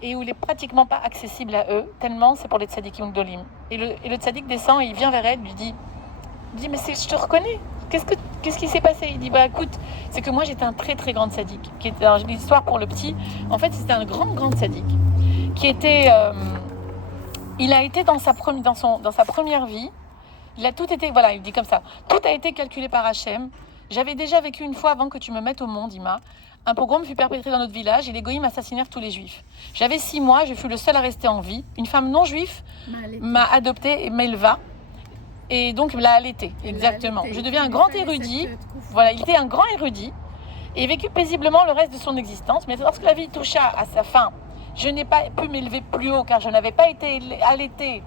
et où il n'est pratiquement pas accessible à eux, tellement c'est pour les tzadikim gdolim. Et le tzadik descend et il vient vers elle, lui dit, mais je te reconnais. Qu'est-ce qui s'est passé ? Il dit, bah écoute, c'est que moi j'étais un très très grand tzadik. Qui était l'histoire pour le petit. En fait, c'était un grand tzadik qui était... il a été dans sa première vie, il a tout été, voilà, il dit comme ça, tout a été calculé par Hachem. J'avais déjà vécu une fois avant que tu me mettes au monde, Ima. Un pogrom fut perpétré dans notre village et les goïms assassinèrent tous les juifs. J'avais 6 mois, je fus le seul à rester en vie. Une femme non juive m'a adopté et m'éleva. Et donc l'a allaité, exactement. Je deviens un grand érudit. Voilà, il était un grand érudit et vécut paisiblement le reste de son existence. Mais lorsque la vie toucha à sa fin, je n'ai pas pu m'élever plus haut car je n'avais pas été allaitée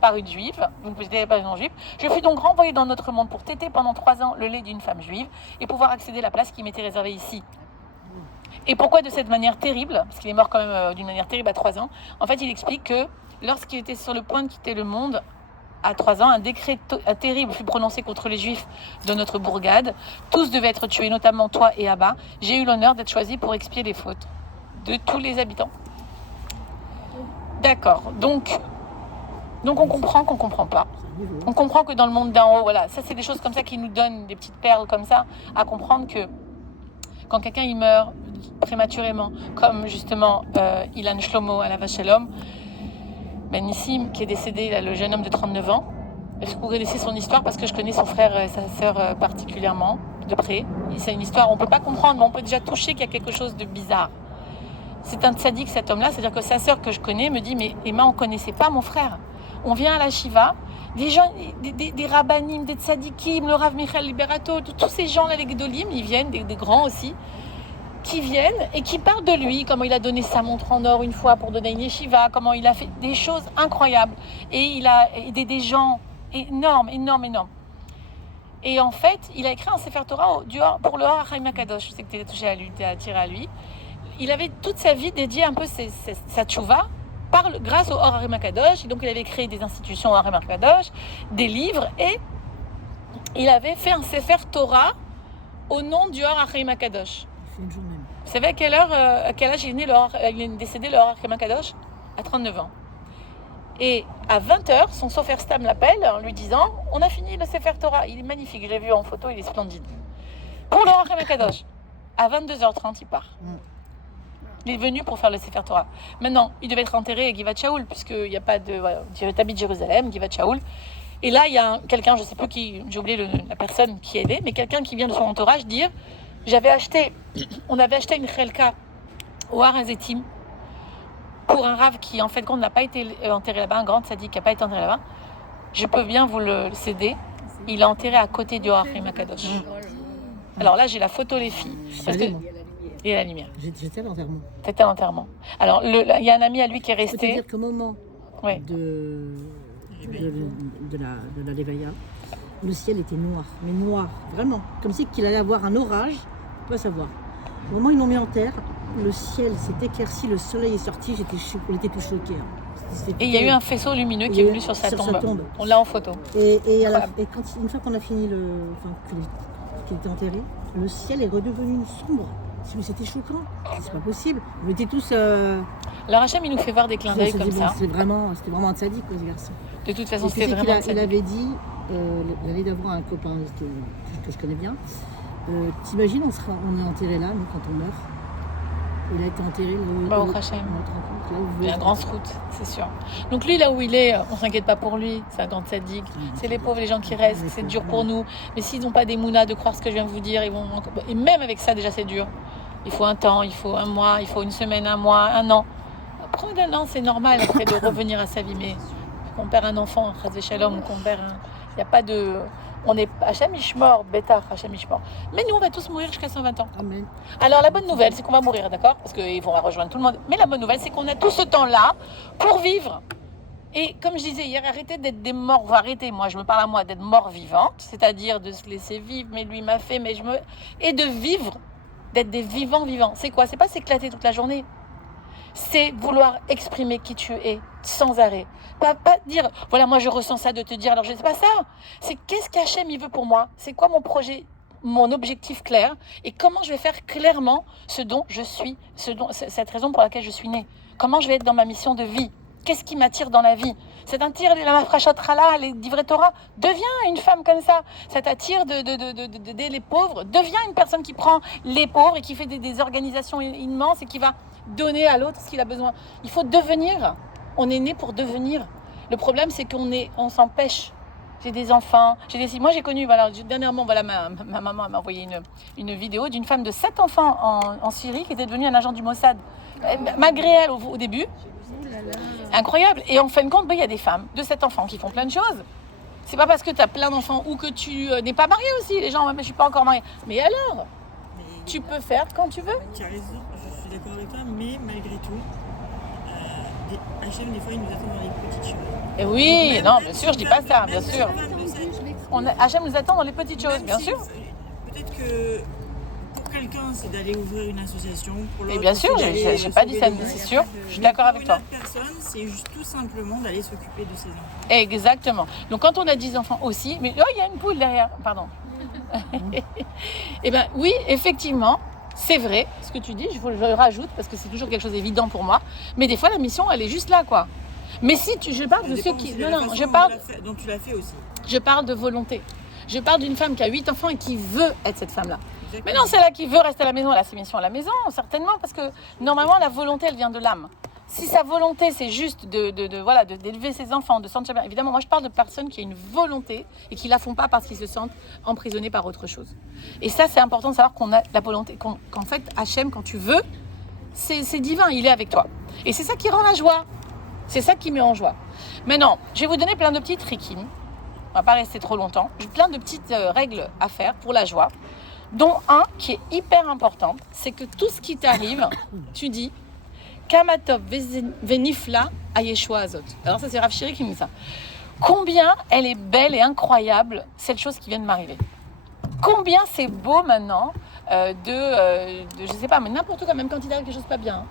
par une juive, donc je n'étais pas une non-juive. Je fus donc renvoyée dans notre monde pour téter pendant 3 ans le lait d'une femme juive et pouvoir accéder à la place qui m'était réservée ici. Et pourquoi de cette manière terrible? Parce qu'il est mort quand même d'une manière terrible à 3 ans. En fait, il explique que lorsqu'il était sur le point de quitter le monde, à 3 ans, un décret terrible fut prononcé contre les Juifs de notre bourgade. Tous devaient être tués, notamment toi et Abba. J'ai eu l'honneur d'être choisi pour expier les fautes de tous les habitants. D'accord. Donc on comprend qu'on ne comprend pas. On comprend que dans le monde d'en haut, voilà, ça c'est des choses comme ça qui nous donnent des petites perles comme ça, à comprendre que quand quelqu'un il meurt prématurément, comme justement Ilan Shlomo à la Vachalom, Ben Nissim qui est décédé, là, le jeune homme de 39 ans. Est-ce que vous connaissez son histoire? Parce que je connais son frère et sa sœur particulièrement de près. Et c'est une histoire, on ne peut pas comprendre, mais on peut déjà toucher qu'il y a quelque chose de bizarre. C'est un tzaddik cet homme-là, c'est-à-dire que sa sœur que je connais me dit, mais Emma, on ne connaissait pas mon frère. On vient à la Shiva, des gens, des rabbanim, des tzaddikim, le Rav Michael Liberato, tous ces gens-là, les Gedolim, ils viennent, des grands aussi, qui viennent et qui parlent de lui, comment il a donné sa montre en or une fois pour donner une yeshiva, comment il a fait des choses incroyables. Et il a aidé des gens énormes. Et en fait, il a écrit un Sefer Torah pour le Har HaChaim HaKadosh. Je sais que tu es touché à lui, tu es attiré à lui. Il avait toute sa vie dédiée un peu sa tchouva grâce au Har HaChaim HaKadosh. Et donc, il avait créé des institutions au Har HaChaim HaKadosh, des livres, et il avait fait un Sefer Torah au nom du Har HaChaim HaKadosh. Une journée. Vous savez à quel âge il est décédé le Har HaChaim HaKadosh? À 39 ans. Et à 20h, son Sofer Stam l'appelle en lui disant « On a fini le Sefer Torah. » Il est magnifique, je l'ai vu en photo, il est splendide. Pour le Har HaChaim HaKadosh. À 22h30, il part. Il est venu pour faire le Sefer Torah. Maintenant, il devait être enterré à Givat Shaoul, puisqu'il n'y a pas de... Voilà, t'habites Jérusalem, Givat Shaoul. Et là, il y a quelqu'un, je ne sais plus qui, j'ai oublié la personne qui est aidée, mais quelqu'un qui vient de son entourage dire « On avait acheté une chelka au Har HaZeitim pour un rave qui, en fait, n'a pas été enterré là-bas, un grand tzaddik qui n'a pas été enterré là-bas. Je peux bien vous le céder. Il est enterré à côté du Har HaChaim HaKadosh. Alors là, j'ai la photo, les filles. Et la lumière. J'étais à l'enterrement. T'étais à l'enterrement. Alors, il y a un ami à lui qui est resté. C'est-à-dire qu'au moment ouais. de la Levaya, le ciel était noir, mais noir, vraiment. Comme si qu'il allait avoir un orage, on peut pas savoir. Au moment où ils l'ont mis en terre, le ciel s'est éclairci, le soleil est sorti, on était tous choqués. Et il y a eu un faisceau lumineux qui est venu sur sa tombe. On l'a en photo. Et une fois qu'on a fini qu'il était enterré, le ciel est redevenu sombre. C'était choquant, c'est pas possible. On était tous. Alors Hachem, il nous fait voir des clins d'œil comme ça. C'était vraiment un tzaddik, ce garçon. De toute façon, c'était vraiment un tzaddik. Il avait dit, il allait d'avoir un copain que je connais bien. T'imagines, on est enterré là, nous, quand on meurt. Il a été enterré là où il y a un grand route, c'est sûr. Donc lui, là où il est, on s'inquiète pas pour lui, c'est un grand tzaddik. C'est les pauvres, les gens qui restent, c'est dur pour nous. Mais s'ils n'ont pas des mounas de croire ce que je viens de vous dire, et même avec ça, déjà, c'est dur. Il faut un temps, il faut un mois, il faut une semaine, un mois, un an. Prendre un an, c'est normal après de revenir à sa vie. Mais qu'on perd un enfant, Chas Shalom, qu'on perd un... Il n'y a pas de... On est Hachem Ishmor, Bétar, Hachem Ishmor. Mais nous, on va tous mourir jusqu'à 120 ans. Amen. Alors, la bonne nouvelle, c'est qu'on va mourir, d'accord? Parce qu'ils vont rejoindre tout le monde. Mais la bonne nouvelle, c'est qu'on a tout ce temps-là pour vivre. Et comme je disais hier, arrêtez d'être des morts. Arrêtez, moi, je me parle à moi d'être mort vivante, c'est-à-dire de se laisser vivre, mais lui m'a fait, et de vivre, d'être des vivants. C'est quoi? C'est pas s'éclater toute la journée. C'est vouloir exprimer qui tu es sans arrêt. Pas dire, voilà, moi je ressens ça, de te dire, alors je sais pas ça. C'est qu'est-ce qu'Hachem il veut pour moi? C'est quoi mon projet, mon objectif clair? Et comment je vais faire clairement ce dont je suis, cette raison pour laquelle je suis née? Comment je vais être dans ma mission de vie? Qu'est-ce qui m'attire dans la vie? Ça t'attire la mafrachotrala, les divrei Torah? Deviens une femme comme ça. Ça t'attire d'aider les pauvres? Deviens une personne qui prend les pauvres et qui fait des organisations immenses et qui va donner à l'autre ce qu'il a besoin. Il faut devenir. On est né pour devenir. Le problème, c'est on s'empêche. J'ai des enfants. Moi, j'ai connu, voilà, dernièrement, voilà, ma maman m'a envoyé une vidéo d'une femme de 7 enfants en Syrie qui était devenue un agent du Mossad. Malgré elle, au début. Incroyable. Et en fin de compte, il y a des femmes de 7 enfants qui font plein de choses. C'est pas parce que tu as plein d'enfants ou que tu n'es pas mariée aussi. Les gens, mais je suis pas encore mariée. Mais alors, tu peux faire quand tu veux. Tu as raison, je suis d'accord avec toi, mais malgré tout, Hachem, des fois, il nous attend dans les petites choses. Et oui, non, bien sûr, je dis pas ça, bien sûr. Hachem nous attend dans les petites choses, bien sûr. Peut-être que pour quelqu'un, c'est d'aller ouvrir une association. Pour Et l'autre, bien sûr, c'est d'aller j'ai pas dit ça, sauver le c'est monde. sûr. Je suis d'accord avec toi. Pour une autre personne, c'est juste tout simplement d'aller s'occuper de ses enfants. Exactement. Donc quand on a 10 enfants aussi, mais oh, il y a une poule derrière, pardon. Eh bien oui, effectivement, c'est vrai ce que tu dis, je le rajoute parce que c'est toujours quelque chose d'évident pour moi, mais des fois la mission elle est juste là quoi. Mais si je parle de Ça ceux dépend qui... aussi de Non, la non, façon je parle, dont tu l'as fait aussi. je parle de volonté. Je parle d'une femme qui a 8 enfants et qui veut être cette femme-là. Mais Exactement. non, celle-là qui veut rester à la maison, elle a ses missions à la maison, certainement, parce que normalement la volonté elle vient de l'âme. Si sa volonté c'est juste d'élever ses enfants, de se sentir bien, évidemment moi je parle de personnes qui ont une volonté et qui la font pas parce qu'ils se sentent emprisonnés par autre chose. Et ça c'est important de savoir qu'on a la volonté, qu'en fait Hachem quand tu veux, c'est divin, il est avec toi. Et c'est ça qui rend la joie, c'est ça qui met en joie. Maintenant, je vais vous donner plein de petits trikim, on va pas rester trop longtemps, j'ai plein de petites règles à faire pour la joie, dont un qui est hyper important, c'est que tout ce qui t'arrive, tu dis Kamatov venifla à Yeshua Azot. Alors ça c'est Rav Shiri qui me dit ça. Combien elle est belle et incroyable cette chose qui vient de m'arriver. Combien c'est beau maintenant je sais pas, mais n'importe quoi, même quand il arrive quelque chose de pas bien. Hein.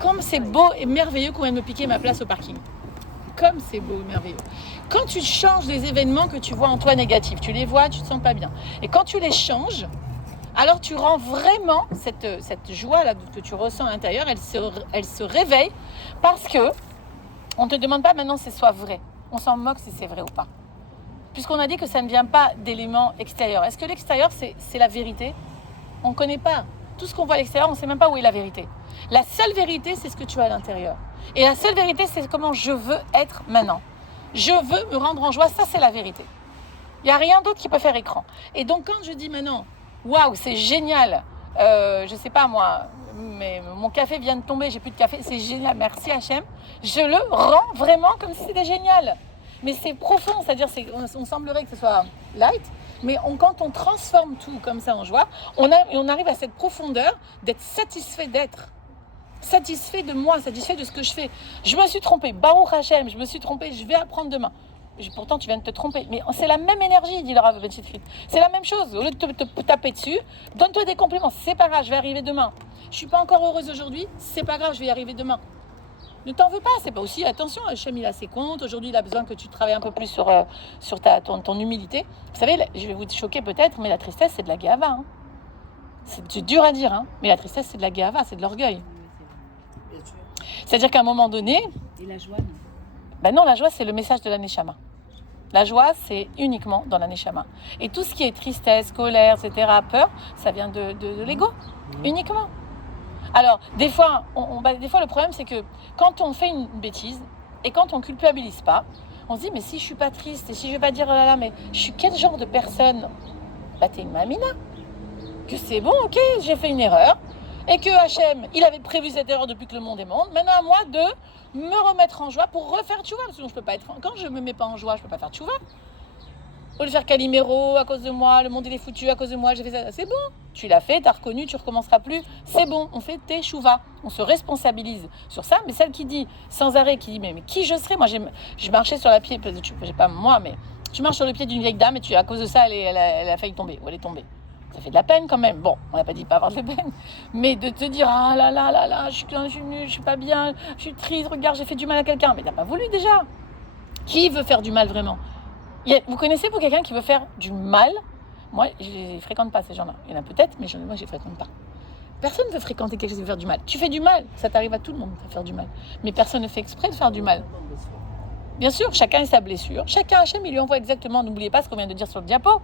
Comme c'est beau et merveilleux qu'on vient de me piquer ma place au parking. Comme c'est beau et merveilleux. Quand tu changes les événements que tu vois en toi négatifs, tu les vois, tu te sens pas bien. Et quand tu les changes, alors tu rends vraiment cette joie-là que tu ressens à l'intérieur, elle se réveille parce que on ne te demande pas maintenant si c'est soit vrai. On s'en moque si c'est vrai ou pas. Puisqu'on a dit que ça ne vient pas d'éléments extérieurs. Est-ce que l'extérieur, c'est la vérité ? On ne connaît pas. Tout ce qu'on voit à l'extérieur, on ne sait même pas où est la vérité. La seule vérité, c'est ce que tu as à l'intérieur. Et la seule vérité, c'est comment je veux être maintenant. Je veux me rendre en joie, ça c'est la vérité. Il n'y a rien d'autre qui peut faire écran. Et donc quand je dis maintenant, waouh, c'est génial, je sais pas moi, mais mon café vient de tomber, j'ai plus de café, c'est génial, merci Hachem, je le rends vraiment comme si c'était génial. Mais c'est profond, c'est-à-dire on semblerait que ce soit light, mais quand on transforme tout comme ça en joie, on arrive à cette profondeur d'être satisfait d'être. Satisfait de moi, satisfait de ce que je fais. Je me suis trompée, Baruch Hachem, je me suis trompée, je vais apprendre demain. Pourtant, tu viens de te tromper. Mais c'est la même énergie, dit le Rav Ben Shitrit. C'est la même chose. Au lieu de te taper dessus, donne-toi des compliments. C'est pas grave, je vais arriver demain. Je suis pas encore heureuse aujourd'hui, c'est pas grave, je vais y arriver demain. Ne t'en veux pas, c'est pas aussi. Attention, Hachem, il a ses comptes. Aujourd'hui, il a besoin que tu travailles un peu plus sur ton humilité. Vous savez, je vais vous choquer peut-être, mais la tristesse, c'est de la gava. Hein. C'est dur à dire, hein, mais la tristesse, c'est de la gava, c'est de l'orgueil. C'est-à-dire qu'à un moment donné... Et la joie, non. Ben non, la joie, c'est le message de la Neshama. La joie, c'est uniquement dans la Neshama. Et tout ce qui est tristesse, colère, etc., peur, ça vient de l'ego, uniquement. Alors, des fois, le problème, c'est que quand on fait une bêtise et quand on ne culpabilise pas, on se dit, mais si je ne suis pas triste et si je ne vais pas dire, oh là là, mais je suis quel genre de personne ? Bah, t'es une mamina. Que c'est bon, ok, j'ai fait une erreur. Et que Hachem, il avait prévu cette erreur depuis que le monde est monde. Maintenant, à moi de me remettre en joie pour refaire tchouva. Parce que sinon, je peux pas être... Quand je me mets pas en joie, je peux pas faire tchouva. Au lieu de faire Calimero, à cause de moi, le monde il est foutu, à cause de moi, j'ai fait ça. C'est bon, tu l'as fait, tu as reconnu, tu recommenceras plus. C'est bon, on fait tchouva. On se responsabilise sur ça. Mais celle qui dit sans arrêt, qui dit mais qui je serais ? Moi, je marchais sur la pied, j'ai pas moi, mais tu marches sur le pied d'une vieille dame et à cause de ça, elle a failli tomber, ou elle est tombée. Ça fait de la peine quand même. Bon, on n'a pas dit pas avoir de peine, mais de te dire ah là là là là, je suis nulle, je suis pas bien, je suis triste, regarde, j'ai fait du mal à quelqu'un. Mais t'as pas voulu déjà. Qui veut faire du mal vraiment ? Vous connaissez pour quelqu'un qui veut faire du mal ? Moi, je les fréquente pas ces gens-là. Il y en a peut-être, mais moi je les fréquente pas. Personne ne veut fréquenter quelqu'un qui veut faire du mal. Tu fais du mal, ça t'arrive à tout le monde de faire du mal. Mais personne ne fait exprès de faire du mal. Bien sûr, chacun a sa blessure. Chacun, Hachem, il lui envoie exactement, n'oubliez pas ce qu'on vient de dire sur le diapo.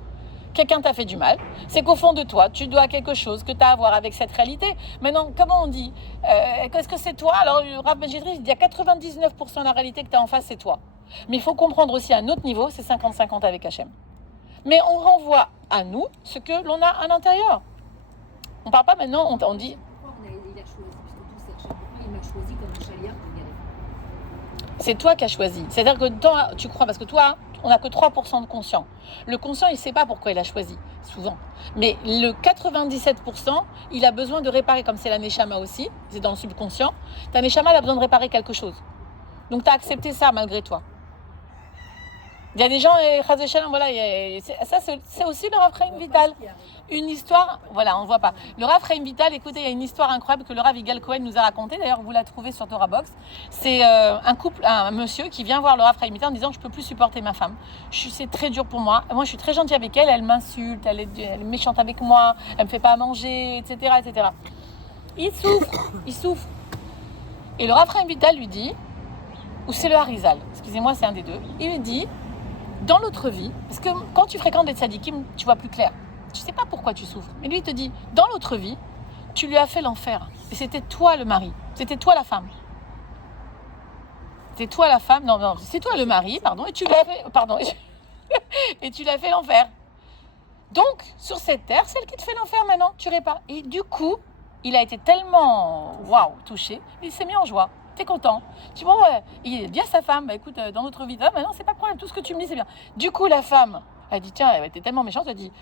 Quelqu'un t'a fait du mal, c'est qu'au fond de toi, tu dois quelque chose que tu as à voir avec cette réalité. Maintenant, comment on dit est-ce que c'est toi ? Alors, le Rav Ben Shitrit, il dit à 99% de la réalité que tu as en face, c'est toi. Mais il faut comprendre aussi à un autre niveau, c'est 50-50 avec Hachem. Mais on renvoie à nous ce que l'on a à l'intérieur. On ne parle pas maintenant, on dit... Pourquoi il a choisi ? Parce que tout c'est pourquoi il m'a choisi comme un chaliard pour y aller ? C'est toi qui as choisi. C'est-à-dire que toi, tu crois, parce que toi, on n'a que 3% de conscient. Le conscient, il ne sait pas pourquoi il a choisi, souvent. Mais le 97%, il a besoin de réparer, comme c'est la Neshama aussi, c'est dans le subconscient. Ta Neshama, elle a besoin de réparer quelque chose. Donc, tu as accepté ça malgré toi. Il y a des gens, Chas v'Shalom, voilà, ça c'est aussi le Rav Chaim Vital. Une histoire, voilà, on ne voit pas. Le Rav Chaim Vital, écoutez, il y a une histoire incroyable que le Rav Yigal Cohen nous a racontée. D'ailleurs, vous la trouvez sur Torah Box. C'est un monsieur qui vient voir le Rav Chaim Vital en disant « Je ne peux plus supporter ma femme. C'est très dur pour moi. Moi, je suis très gentille avec elle. Elle m'insulte, elle est méchante avec moi, elle ne me fait pas à manger, etc. etc. » Il souffre. Et le Rav Chaim Vital lui dit, ou c'est le Harizal, excusez-moi, c'est un des deux, il lui dit dans l'autre vie, parce que quand tu fréquentes des tzadikim, tu vois plus clair. Tu sais pas pourquoi tu souffres. Mais lui, il te dit, dans l'autre vie, tu lui as fait l'enfer. Et c'était toi le mari. C'était toi la femme. C'était toi la femme. Non, c'est toi le mari, pardon. Et tu lui as fait, et tu l'as fait l'enfer. Donc, sur cette terre, celle qui te fait l'enfer maintenant, tu répares. Et du coup, il a été tellement, touché. Il s'est mis en joie. T'es content. Tu dis, bon, ouais, il est bien sa femme. Bah écoute, dans notre vie, maintenant, c'est pas de problème. Tout ce que tu me dis, c'est bien. Du coup, la femme, elle dit, tiens, elle était tellement méchante. Elle dit,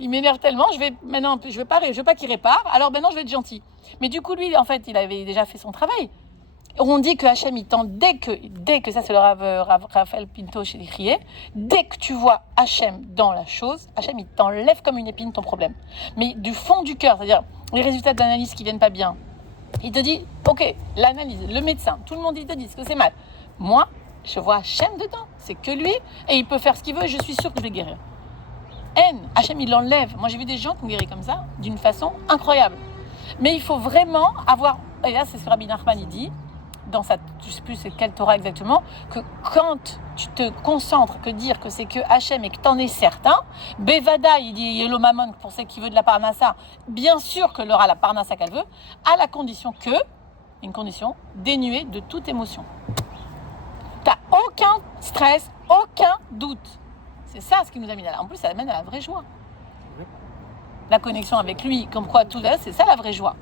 il m'énerve tellement, je veux pas qu'il répare. Alors maintenant, je vais être gentil. Mais du coup, lui, en fait, il avait déjà fait son travail. On dit que Hachem, il tend, dès que ça, c'est le Raphaël Pinto chez les Criés, dès que tu vois Hachem dans la chose, Hachem, il t'enlève comme une épine ton problème. Mais du fond du cœur, c'est-à-dire les résultats d'analyse qui viennent pas bien, il te dit, ok, l'analyse, le médecin, tout le monde, il te dit que c'est mal. Moi, je vois Hachem dedans, c'est que lui, et il peut faire ce qu'il veut, et je suis sûre que je vais guérir. Hachem, il l'enlève. Moi, j'ai vu des gens qui ont guéri comme ça, d'une façon incroyable. Mais il faut vraiment avoir, et là, c'est ce que Rabbi Nachman, il dit, dans sa, je ne sais plus c'est quelle Torah exactement, que quand tu te concentres, que dire que c'est que Hachem et que tu en es certain, Bevada, il dit Yelo Mamon pour celle qui veut de la Parnassa, bien sûr qu'elle aura la Parnassa qu'elle veut, à la condition que, une condition dénuée de toute émotion. Tu n'as aucun stress, aucun doute. C'est ça ce qui nous amène là. En plus, ça amène à la vraie joie. La connexion avec lui, comme quoi tout là, c'est ça la vraie joie.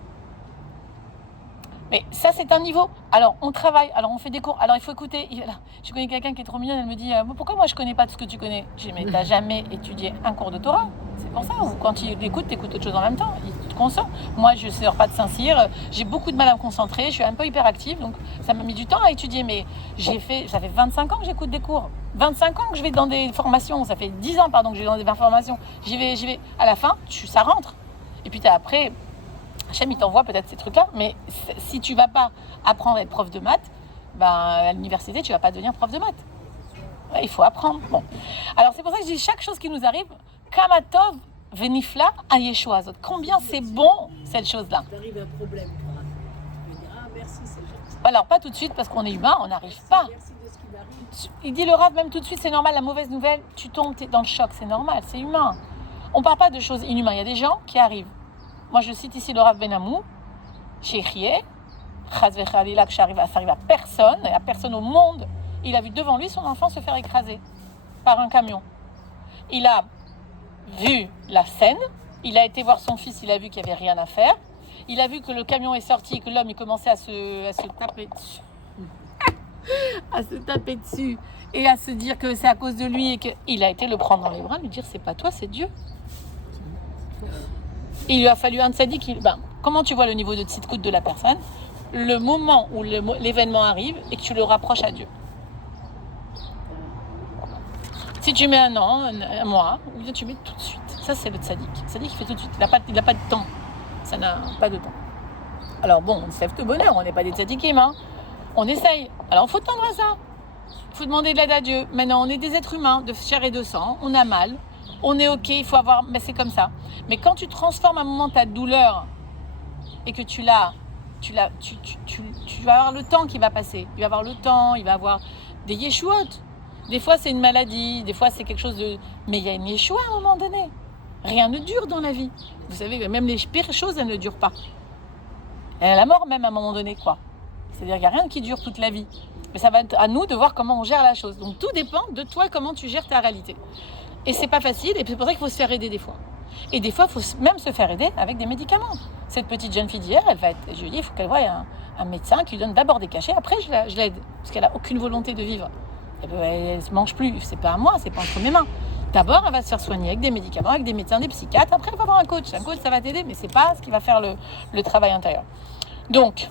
Mais ça, c'est un niveau. Alors, on travaille, alors on fait des cours. Alors, il faut écouter. Je connais quelqu'un qui est trop mignonne, elle me dit pourquoi moi je connais pas tout ce que tu connais? J'ai dit mais t'as jamais étudié un cours de Torah? C'est pour ça. Ou quand tu écoutes autre chose en même temps. Tu te concentres. Moi, je ne sors pas de Saint-Cyr. J'ai beaucoup de mal à me concentrer. Je suis un peu hyperactive. Donc, ça m'a mis du temps à étudier. Mais ça fait 25 ans que j'écoute des cours. 25 ans que je vais dans des formations. Ça fait 10 ans, que je vais dans des formations. J'y vais. À la fin, ça rentre. Et puis, après... Hachem, il t'envoie peut-être ces trucs-là, mais si tu ne vas pas apprendre à être prof de maths, à l'université, tu ne vas pas devenir prof de maths. Ouais, il faut apprendre. Bon. Alors, c'est pour ça que je dis chaque chose qui nous arrive, Kamatov venifla à Yeshua. Combien c'est bon, cette chose-là. T'arrives à un problème, toi. Tu peux dire, merci, c'est gentil. Alors, pas tout de suite, parce qu'on est humain, on n'arrive pas. Merci de ce qui m'arrive. Il dit le Rav, même tout de suite, c'est normal, la mauvaise nouvelle, tu tombes, tu es dans le choc, c'est normal, c'est humain. On ne parle pas de choses inhumaines. Il y a des gens qui arrivent. Moi, je cite ici le Rav Benamou, chez Rié, Chas v'Chalila, que ça arrive à personne, et à personne au monde. Il a vu devant lui son enfant se faire écraser par un camion. Il a vu la scène, il a été voir son fils, il a vu qu'il n'y avait rien à faire. Il a vu que le camion est sorti et que l'homme il commençait à se taper dessus. À se taper dessus et à se dire que c'est à cause de lui et qu'il a été le prendre dans les bras, lui dire c'est pas toi, c'est Dieu. Il lui a fallu un tzaddik. Comment tu vois le niveau de tzidkout de la personne? Le moment où l'événement arrive et que tu le rapproches à Dieu. Si tu mets un an, un mois, ou bien tu mets tout de suite. Ça, c'est le tzaddik. Le tzaddik, il fait tout de suite. Il n'a pas de temps. Ça n'a pas de temps. Alors bon, on se lève de bonheur. On n'est pas des tzaddikim, hein. On essaye. Alors, il faut tendre à ça. Il faut demander de l'aide à Dieu. Maintenant, on est des êtres humains, de chair et de sang. On a mal. On est ok, il faut avoir... Mais c'est comme ça. Mais quand tu transformes un moment ta douleur et que tu vas avoir le temps qui va passer. Il va avoir le temps, il va avoir des yeshuot. Des fois, c'est une maladie. Des fois, c'est quelque chose de... Mais il y a une yeshua à un moment donné. Rien ne dure dans la vie. Vous savez, même les pires choses, elles ne durent pas. Et la mort, même à un moment donné, quoi. C'est-à-dire qu'il n'y a rien qui dure toute la vie. Mais ça va être à nous de voir comment on gère la chose. Donc, tout dépend de toi, comment tu gères ta réalité. Et c'est pas facile, et c'est pour ça qu'il faut se faire aider des fois. Et des fois, il faut même se faire aider avec des médicaments. Cette petite jeune fille d'hier, je lui dis, il faut qu'elle voie un médecin qui lui donne d'abord des cachets, après je l'aide, parce qu'elle n'a aucune volonté de vivre. Elle ne se mange plus, c'est pas à moi, c'est pas entre mes mains. D'abord, elle va se faire soigner avec des médicaments, avec des médecins, des psychiatres, après elle va voir un coach. Un coach, ça va t'aider, mais c'est pas ce qui va faire le travail intérieur. Donc,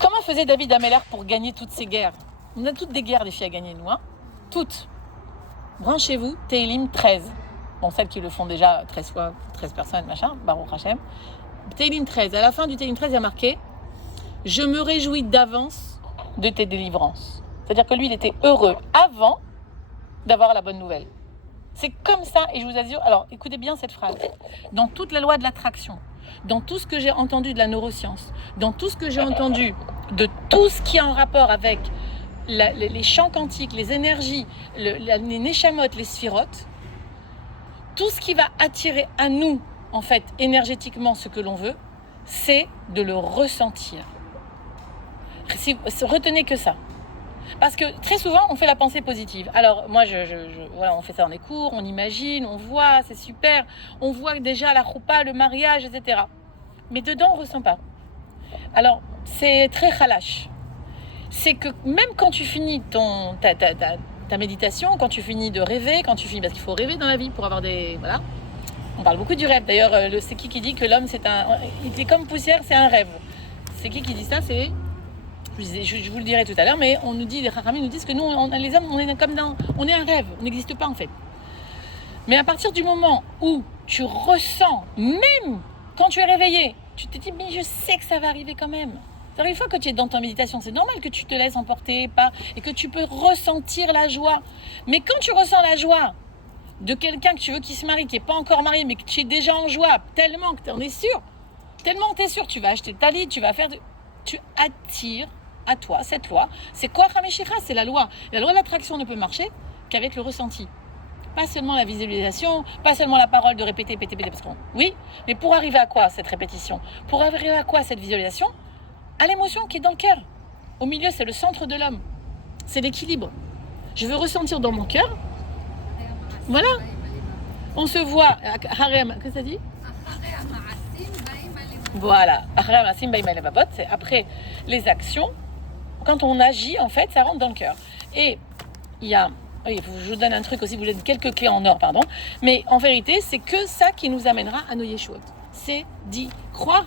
comment faisait David Améler pour gagner toutes ces guerres? On a toutes des guerres, les filles, à gagner, nous. Hein. Toutes. Branchez-vous, Tehillim 13. Bon, celles qui le font déjà 13 fois, 13 personnes, machin, Baruch Hashem. Tehillim 13. À la fin du Tehillim 13, il y a marqué « Je me réjouis d'avance de tes délivrances ». C'est-à-dire que lui, il était heureux avant d'avoir la bonne nouvelle. C'est comme ça, et je vous assure, alors écoutez bien cette phrase, dans toute la loi de l'attraction, dans tout ce que j'ai entendu de la neuroscience, dans tout ce que j'ai entendu de tout ce qui est en rapport avec les champs quantiques, les énergies, les neshamot, les sphirotes, tout ce qui va attirer à nous, en fait, énergétiquement, ce que l'on veut, c'est de le ressentir. Retenez que ça. Parce que très souvent, on fait la pensée positive. Alors, moi, voilà, on fait ça dans les cours, on imagine, on voit, c'est super. On voit déjà la choupa, le mariage, etc. Mais dedans, on ne ressent pas. Alors, c'est très khalash. C'est que même quand tu finis ta méditation, quand tu finis de rêver, parce qu'il faut rêver dans la vie pour avoir des... Voilà. On parle beaucoup du rêve. D'ailleurs, c'est qui dit que l'homme, il est comme poussière, c'est un rêve. C'est qui dit ça? C'est... Je vous le dirai tout à l'heure, mais on nous dit, les Chachamim nous disent que nous, les hommes, on est un rêve, on n'existe pas en fait. Mais à partir du moment où tu ressens, même quand tu es réveillé, tu te dis, mais je sais que ça va arriver quand même. C'est-à-dire, une fois que tu es dans ta méditation, c'est normal que tu te laisses emporter et que tu peux ressentir la joie. Mais quand tu ressens la joie de quelqu'un que tu veux qui se marie, qui n'est pas encore marié, mais que tu es déjà en joie, tellement que tu en es sûr, tu vas acheter ta lit, tu vas faire... Tu attires à toi cette loi. C'est quoi Hameshira? C'est la loi. La loi de l'attraction ne peut marcher qu'avec le ressenti. Pas seulement la visualisation, pas seulement la parole de répéter, parce qu'on... Oui, mais pour arriver à quoi cette répétition? Pour arriver à quoi cette visualisation? À l'émotion qui est dans le cœur. Au milieu, c'est le centre de l'homme. C'est l'équilibre. Je veux ressentir dans mon cœur. Voilà. On se voit. Qu'est-ce que ça dit? Voilà. C'est après les actions. Quand on agit, en fait, ça rentre dans le cœur. Et il y a... Oui, je vous donne un truc aussi, vous donne quelques clés en or, pardon. Mais en vérité, c'est que ça qui nous amènera à nos yeshuot. C'est d'y croire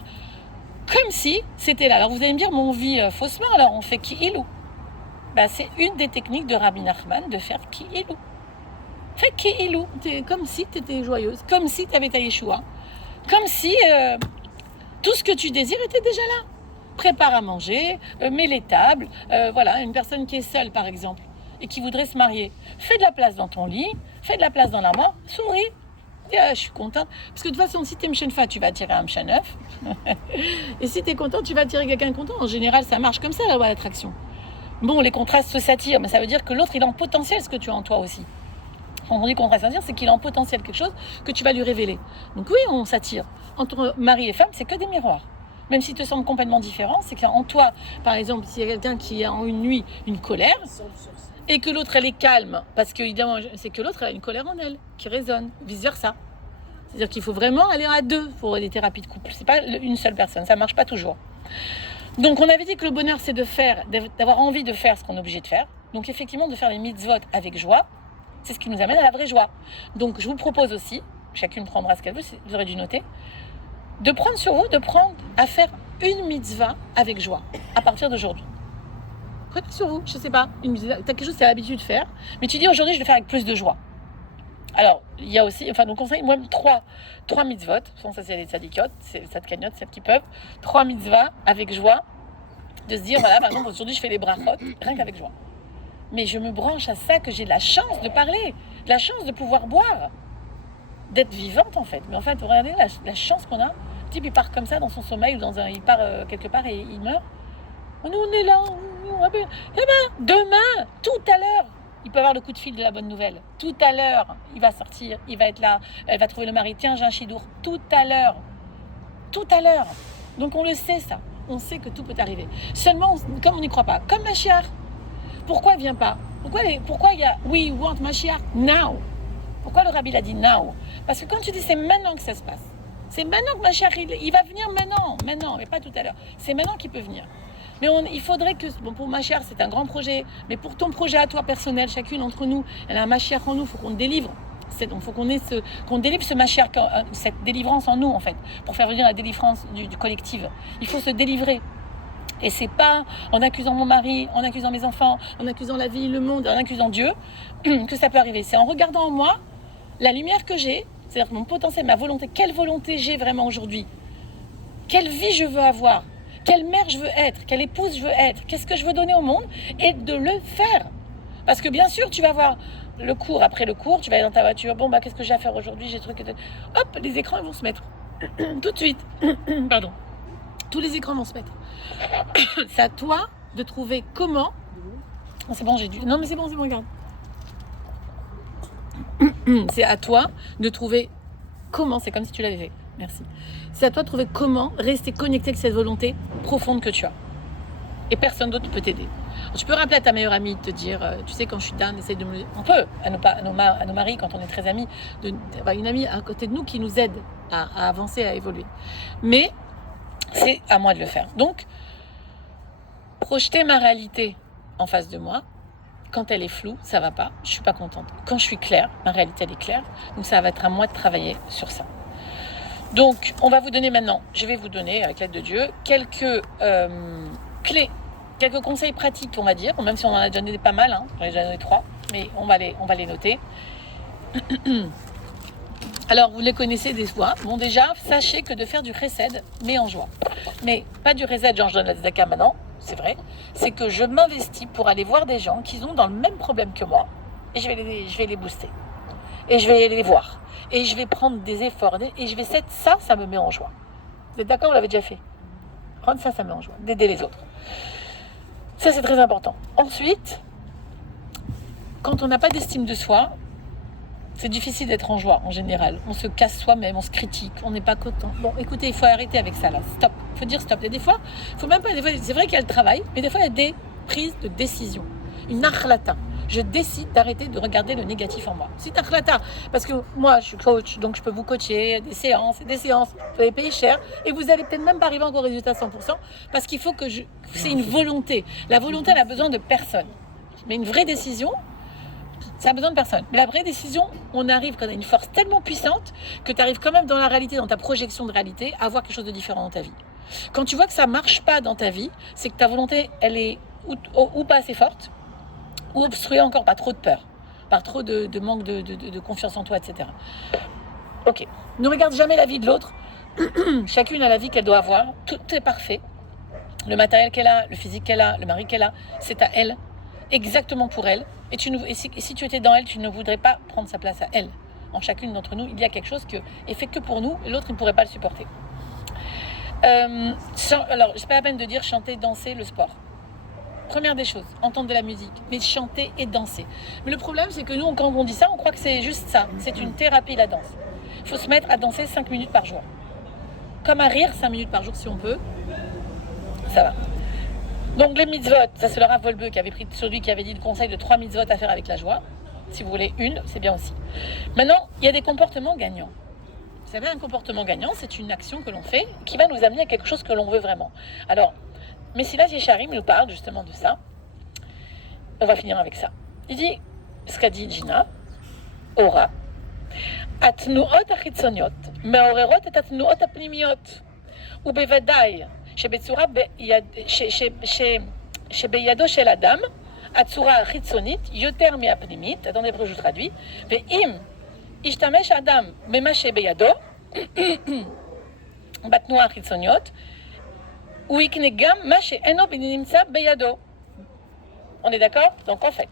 comme si c'était là. Alors vous allez me dire, mais on vit faussement, alors on fait ki-ilou. C'est une des techniques de Rabbi Nachman de faire ki-ilou. Fais ki-ilou. Comme si tu étais joyeuse, comme si tu avais ta yeshua. Comme si tout ce que tu désires était déjà là. Prépare à manger, mets les tables. Voilà, une personne qui est seule, par exemple, et qui voudrait se marier. Fais de la place dans ton lit, fais de la place dans l'armoire, souris. Je suis contente. Parce que de toute façon, si tu es Mshenfa, tu vas attirer un Mshenef. Et si tu es contente, tu vas attirer quelqu'un content. En général, ça marche comme ça, la loi d'attraction. Bon, les contrastes s'attirent, mais ça veut dire que l'autre, il a en potentiel ce que tu as en toi aussi. Quand on dit contraste s'attire, c'est qu'il a en potentiel quelque chose que tu vas lui révéler. Donc oui, on s'attire. Entre mari et femme, c'est que des miroirs. Même s'ils te semblent complètement différents, c'est qu'en toi, par exemple, s'il y a quelqu'un qui a en une nuit une colère, et que l'autre, elle est calme, parce que évidemment, c'est que l'autre, elle a une colère en elle, qui résonne, vice-versa. C'est-à-dire qu'il faut vraiment aller à deux pour des thérapies de couple. C'est pas une seule personne, ça marche pas toujours. Donc, on avait dit que le bonheur, c'est d'avoir envie de faire ce qu'on est obligé de faire. Donc, effectivement, de faire les mitzvot avec joie, c'est ce qui nous amène à la vraie joie. Donc, je vous propose aussi, chacune prendra ce qu'elle veut, vous aurez dû noter, de prendre sur vous, à faire une mitzvah avec joie, à partir d'aujourd'hui. Prenez sur vous, je sais pas, tu as quelque chose que tu as l'habitude de faire, mais tu dis aujourd'hui, je vais le faire avec plus de joie. Alors, il y a aussi, donc conseille, moi, trois mitzvot, ça c'est les tzadikot, c'est les tzadkaniot, celles qui peuvent, 3 mitzvahs avec joie, de se dire, voilà, par exemple, aujourd'hui, je fais les brachot, rien qu'avec joie. Mais je me branche à ça, que j'ai de la chance de parler, de la chance de pouvoir boire, d'être vivante, en fait. Mais en fait, regardez la chance qu'on a. Le type, il part comme ça dans son sommeil, ou il part quelque part et il meurt. Nous, on est là, demain, tout à l'heure, il peut avoir le coup de fil de la bonne nouvelle. Tout à l'heure, il va sortir, il va être là, elle va trouver le mari. Tiens, j'ai un chidour. Tout à l'heure. Donc on le sait, ça. On sait que tout peut arriver. Seulement, comme on n'y croit pas. Comme Mashiach. Pourquoi il ne vient pas? Pourquoi il y a We want Mashiach now? Pourquoi le rabbi l'a dit now? Parce que quand tu dis c'est maintenant que ça se passe. C'est maintenant que Mashiach, il va venir maintenant, mais pas tout à l'heure. C'est maintenant qu'il peut venir. Mais il faudrait que, pour Mashiach, c'est un grand projet, mais pour ton projet à toi personnel, chacune d'entre nous, elle a un Mashiach en nous, il faut qu'on le délivre. Donc, il faut qu'on délivre ce Mashiach, cette délivrance en nous, en fait, pour faire venir la délivrance du collectif. Il faut se délivrer. Et c'est pas en accusant mon mari, en accusant mes enfants, en accusant la vie, le monde, en accusant Dieu, que ça peut arriver. C'est en regardant en moi la lumière que j'ai, c'est-à-dire mon potentiel, ma volonté, quelle volonté j'ai vraiment aujourd'hui, quelle vie je veux avoir, quelle mère je veux être, quelle épouse je veux être, qu'est-ce que je veux donner au monde, et de le faire. Parce que bien sûr, tu vas voir le cours après le cours, tu vas aller dans ta voiture, bon bah qu'est-ce que j'ai à faire aujourd'hui, j'ai truc, hop, les écrans ils vont se mettre tout de suite. Pardon. Tous les écrans vont se mettre. C'est à toi de trouver comment. Oh, c'est bon, j'ai dû. Non, mais c'est bon, regarde. C'est à toi de trouver comment. C'est comme si tu l'avais fait. Merci. C'est à toi de trouver comment rester connecté avec cette volonté profonde que tu as. Et personne d'autre ne peut t'aider. Alors, tu peux rappeler à ta meilleure amie de te dire, tu sais, quand je suis down, essaye de me. On peut, à nos maris, quand on est très amis, d'avoir une amie à côté de nous qui nous aide à avancer, à évoluer. Mais c'est à moi de le faire. Donc, projeter ma réalité en face de moi, quand elle est floue, ça va pas, je suis pas contente. Quand je suis claire, ma réalité elle est claire, donc ça va être à moi de travailler sur ça. Donc, on va vous donner maintenant, je vais vous donner, avec l'aide de Dieu, quelques clés, quelques conseils pratiques, on va dire, même si on en a donné pas mal, hein, j'en ai déjà donné 3, mais on va les noter. Alors, vous les connaissez des fois. Bon, déjà, sachez que de faire du chesed met en joie. Mais pas du chesed, genre je donne la tzedaka maintenant, c'est vrai. C'est que je m'investis pour aller voir des gens qui ont dans le même problème que moi. Et je vais les booster. Et je vais les voir. Et je vais prendre des efforts. Et je vais ça me met en joie. Vous êtes d'accord, vous l'avez déjà fait. Prendre ça met en joie. D'aider les autres. Ça, c'est très important. Ensuite, quand on n'a pas d'estime de soi, c'est difficile d'être en joie en général. On se casse soi-même, on se critique, on n'est pas content. Bon, écoutez, il faut arrêter avec ça là. Stop. Il faut dire stop. Et des fois, faut même pas. Des fois, c'est vrai qu'il y a le travail, mais des fois, il y a des prises de décision. Une achlata. Je décide d'arrêter de regarder le négatif en moi. C'est une achlata. Parce que moi, je suis coach, donc je peux vous coacher des séances. Vous allez payer cher et vous allez peut-être même pas arriver encore au résultat 100%, parce qu'il faut que c'est une volonté. La volonté, elle a besoin de personne. Mais une vraie décision, ça a besoin de personne. Mais la vraie décision, on arrive quand on a une force tellement puissante que tu arrives quand même dans la réalité, dans ta projection de réalité, à voir quelque chose de différent dans ta vie. Quand tu vois que ça ne marche pas dans ta vie, c'est que ta volonté, elle est ou pas assez forte, ou obstruée encore par trop de peur, par trop de manque de confiance en toi, etc. Ok. Ne regarde jamais la vie de l'autre. Chacune a la vie qu'elle doit avoir. Tout est parfait. Le matériel qu'elle a, le physique qu'elle a, le mari qu'elle a, c'est à elle. Exactement pour elle. Et si tu étais dans elle, tu ne voudrais pas prendre sa place à elle. En chacune d'entre nous, il y a quelque chose qui est fait que pour nous, et l'autre, il ne pourrait pas le supporter. Alors, c'est pas la peine de dire chanter, danser, le sport. Première des choses, entendre de la musique, mais chanter et danser. Mais le problème, c'est que nous, quand on dit ça, on croit que c'est juste ça. C'est une thérapie, la danse. Il faut se mettre à danser 5 minutes par jour. Comme à rire 5 minutes par jour, si on peut. Ça va. Donc les mitzvot, ça c'est le Rav Volbeux qui avait pris sur lui, qui avait dit le conseil de 3 mitzvot à faire avec la joie. Si vous voulez une, c'est bien aussi. Maintenant, il y a des comportements gagnants. Vous savez, un comportement gagnant, c'est une action que l'on fait qui va nous amener à quelque chose que l'on veut vraiment. Alors, Messilas Yesharim nous parle justement de ça. On va finir avec ça. Il dit, ce qu'a dit Gina, Ora, Atnuot achitzoniot, meorerot et atnuot apnimiot, ou bevadai, שבצורה שבידו של אדם, הצורה החיצונית יותר מהפנימית, attendez, je traduis, ואם ישתמש האדם במה שבידו, בתנועה החיצוניות, הוא יקנה גם מה שאינו נמצא בידו. On est d'accord? Donc en fait,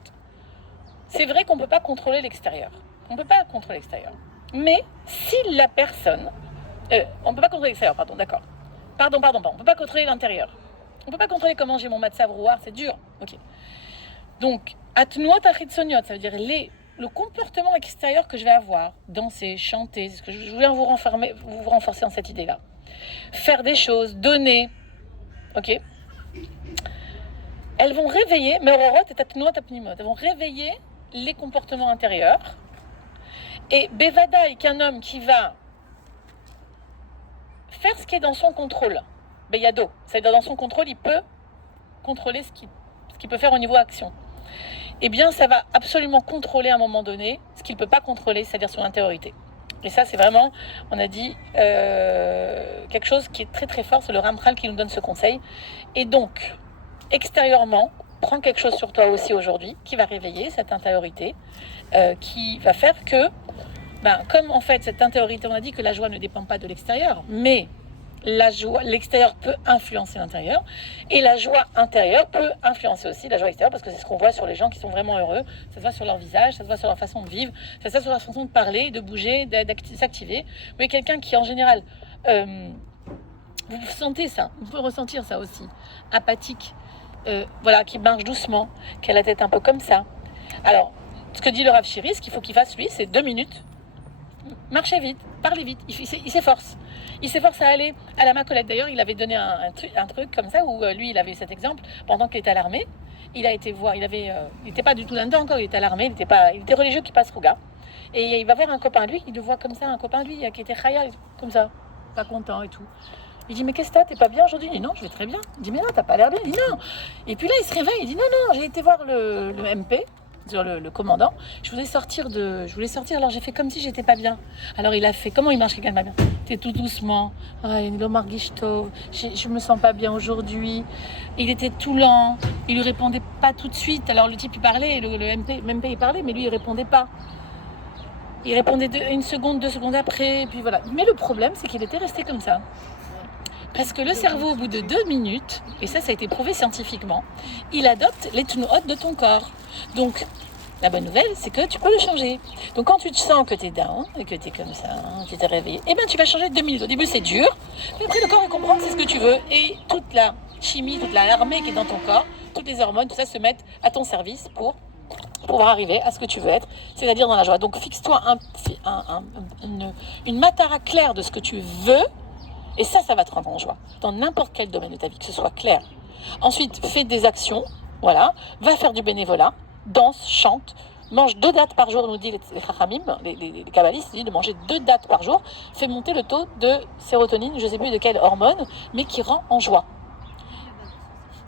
c'est vrai qu'on ne peut pas contrôler l'extérieur. On ne peut pas contrôler l'extérieur. Mais si la personne... on ne peut pas contrôler l'extérieur, pardon, d'accord. Pardon, on ne peut pas contrôler l'intérieur. On ne peut pas contrôler comment j'ai mon matzav rouar, c'est dur. Ok. Donc, atnuot achitzoniot, ça veut dire le comportement extérieur que je vais avoir, danser, chanter, c'est ce que je viens vous renforcer dans cette idée-là. Faire des choses, donner, ok. Elles vont réveiller, meororot et atnuot apnimot, elles vont réveiller les comportements intérieurs. Et bevadaï, qu'un homme qui va faire ce qui est dans son contrôle, Beyado, c'est-à-dire dans son contrôle, il peut contrôler ce qu'il peut faire au niveau action. Eh bien, ça va absolument contrôler à un moment donné ce qu'il ne peut pas contrôler, c'est-à-dire son intériorité. Et ça, c'est vraiment, on a dit, quelque chose qui est très très fort. C'est le Ramchal qui nous donne ce conseil. Et donc, extérieurement, prends quelque chose sur toi aussi aujourd'hui qui va réveiller cette intériorité, qui va faire que, comme en fait cette intériorité, on a dit que la joie ne dépend pas de l'extérieur, mais la joie, l'extérieur peut influencer l'intérieur, et la joie intérieure peut influencer aussi la joie extérieure, parce que c'est ce qu'on voit sur les gens qui sont vraiment heureux. Ça se voit sur leur visage, ça se voit sur leur façon de vivre, ça se voit sur leur façon de parler, de bouger, de s'activer. Mais quelqu'un qui en général, vous sentez ça, vous pouvez ressentir ça aussi, apathique, qui marche doucement, qui a la tête un peu comme ça. Alors, ce que dit le Rav Shiri, ce qu'il faut qu'il fasse lui, c'est 2 minutes. Marchez vite, parlez vite, il s'efforce. Il s'efforce à aller à la Macolette. D'ailleurs, il avait donné un truc comme ça, où lui, il avait eu cet exemple, pendant qu'il était à l'armée. Il a été voir, il n'était pas du tout là-dedans encore, il était à l'armée, il était religieux qui passe Rouga. Et il va voir un copain de lui, il le voit comme ça, un copain de lui qui était khaya, comme ça, pas content et tout. Il dit, mais qu'est-ce que t'as, t'es pas bien aujourd'hui? Il dit, non, je vais très bien. Il dit, mais non, t'as pas l'air bien. Il dit, non. Et puis là, il se réveille, il dit, non, j'ai été voir le MP, sur le commandant. Je voulais sortir, alors j'ai fait comme si j'étais pas bien. Alors il a fait, comment il marche quelqu'un de pas bien? T'es tout doucement. Ah, je me sens pas bien aujourd'hui. Il était tout lent. Il lui répondait pas tout de suite. Alors le type il parlait, le MP il parlait, mais lui il répondait pas. Il répondait 1 seconde, 2 secondes après, et puis voilà. Mais le problème, c'est qu'il était resté comme ça. Parce que le cerveau, au bout de 2 minutes, et ça a été prouvé scientifiquement, il adopte les tnuot de ton corps. Donc, la bonne nouvelle, c'est que tu peux le changer. Donc, quand tu te sens que tu es down, et que tu es comme ça, tu t'es réveillé, tu vas changer de 2 minutes. Au début, c'est dur, mais après, le corps, il comprend que c'est ce que tu veux. Et toute la chimie, toute l'armée qui est dans ton corps, toutes les hormones, tout ça se mettent à ton service pour pouvoir arriver à ce que tu veux être, c'est-à-dire dans la joie. Donc, fixe-toi une matara claire de ce que tu veux. Et ça va te rendre en joie, dans n'importe quel domaine de ta vie, que ce soit clair. Ensuite, fais des actions, va faire du bénévolat, danse, chante, mange 2 dates par jour, nous dit les chachamim, les kabbalistes, disent de manger 2 dates par jour, fait monter le taux de sérotonine, je ne sais plus de quelle hormone, mais qui rend en joie.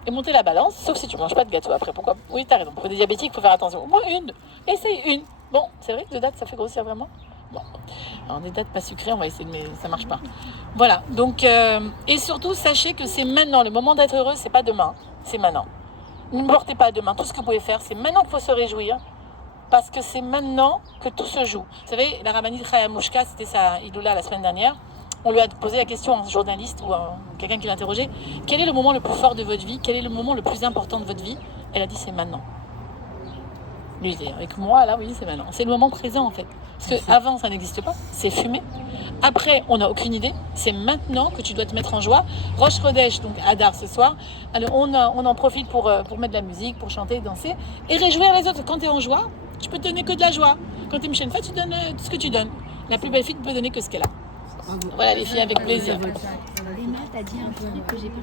Et monter la balance, sauf si tu ne manges pas de gâteau après, pourquoi? Oui, tu as raison, pour des diabétiques, il faut faire attention. Au moins 1, essaye 1. Bon, c'est vrai que 2 dates, ça fait grossir vraiment? Bon, alors des dates pas sucrées, on va essayer, mais ça marche pas. Voilà, donc, et surtout, sachez que c'est maintenant, le moment d'être heureux, c'est pas demain, c'est maintenant. Ne portez pas à demain, tout ce que vous pouvez faire, c'est maintenant qu'il faut se réjouir, parce que c'est maintenant que tout se joue. Vous savez, la rabbinite Chaya Mouchka, c'était sa idoula la semaine dernière, on lui a posé la question à un journaliste ou à quelqu'un qui l'interrogeait, quel est le moment le plus fort de votre vie, quel est le moment le plus important de votre vie? Elle a dit, c'est maintenant. Lui, avec moi, là, oui, c'est maintenant. C'est le moment présent, en fait. Parce qu'avant, ça n'existe pas. C'est fumé. Après, on n'a aucune idée. C'est maintenant que tu dois te mettre en joie. Rosh Chodesh, donc Hadar ce soir. Alors, on en profite pour mettre de la musique, pour chanter, danser et réjouir les autres. Quand tu es en joie, tu peux te donner que de la joie. Quand tu es Michel Fat, tu donnes ce que tu donnes. La plus belle fille ne peut donner que ce qu'elle a. Voilà, les filles, avec plaisir. Léna, t'as dit un truc que j'ai pas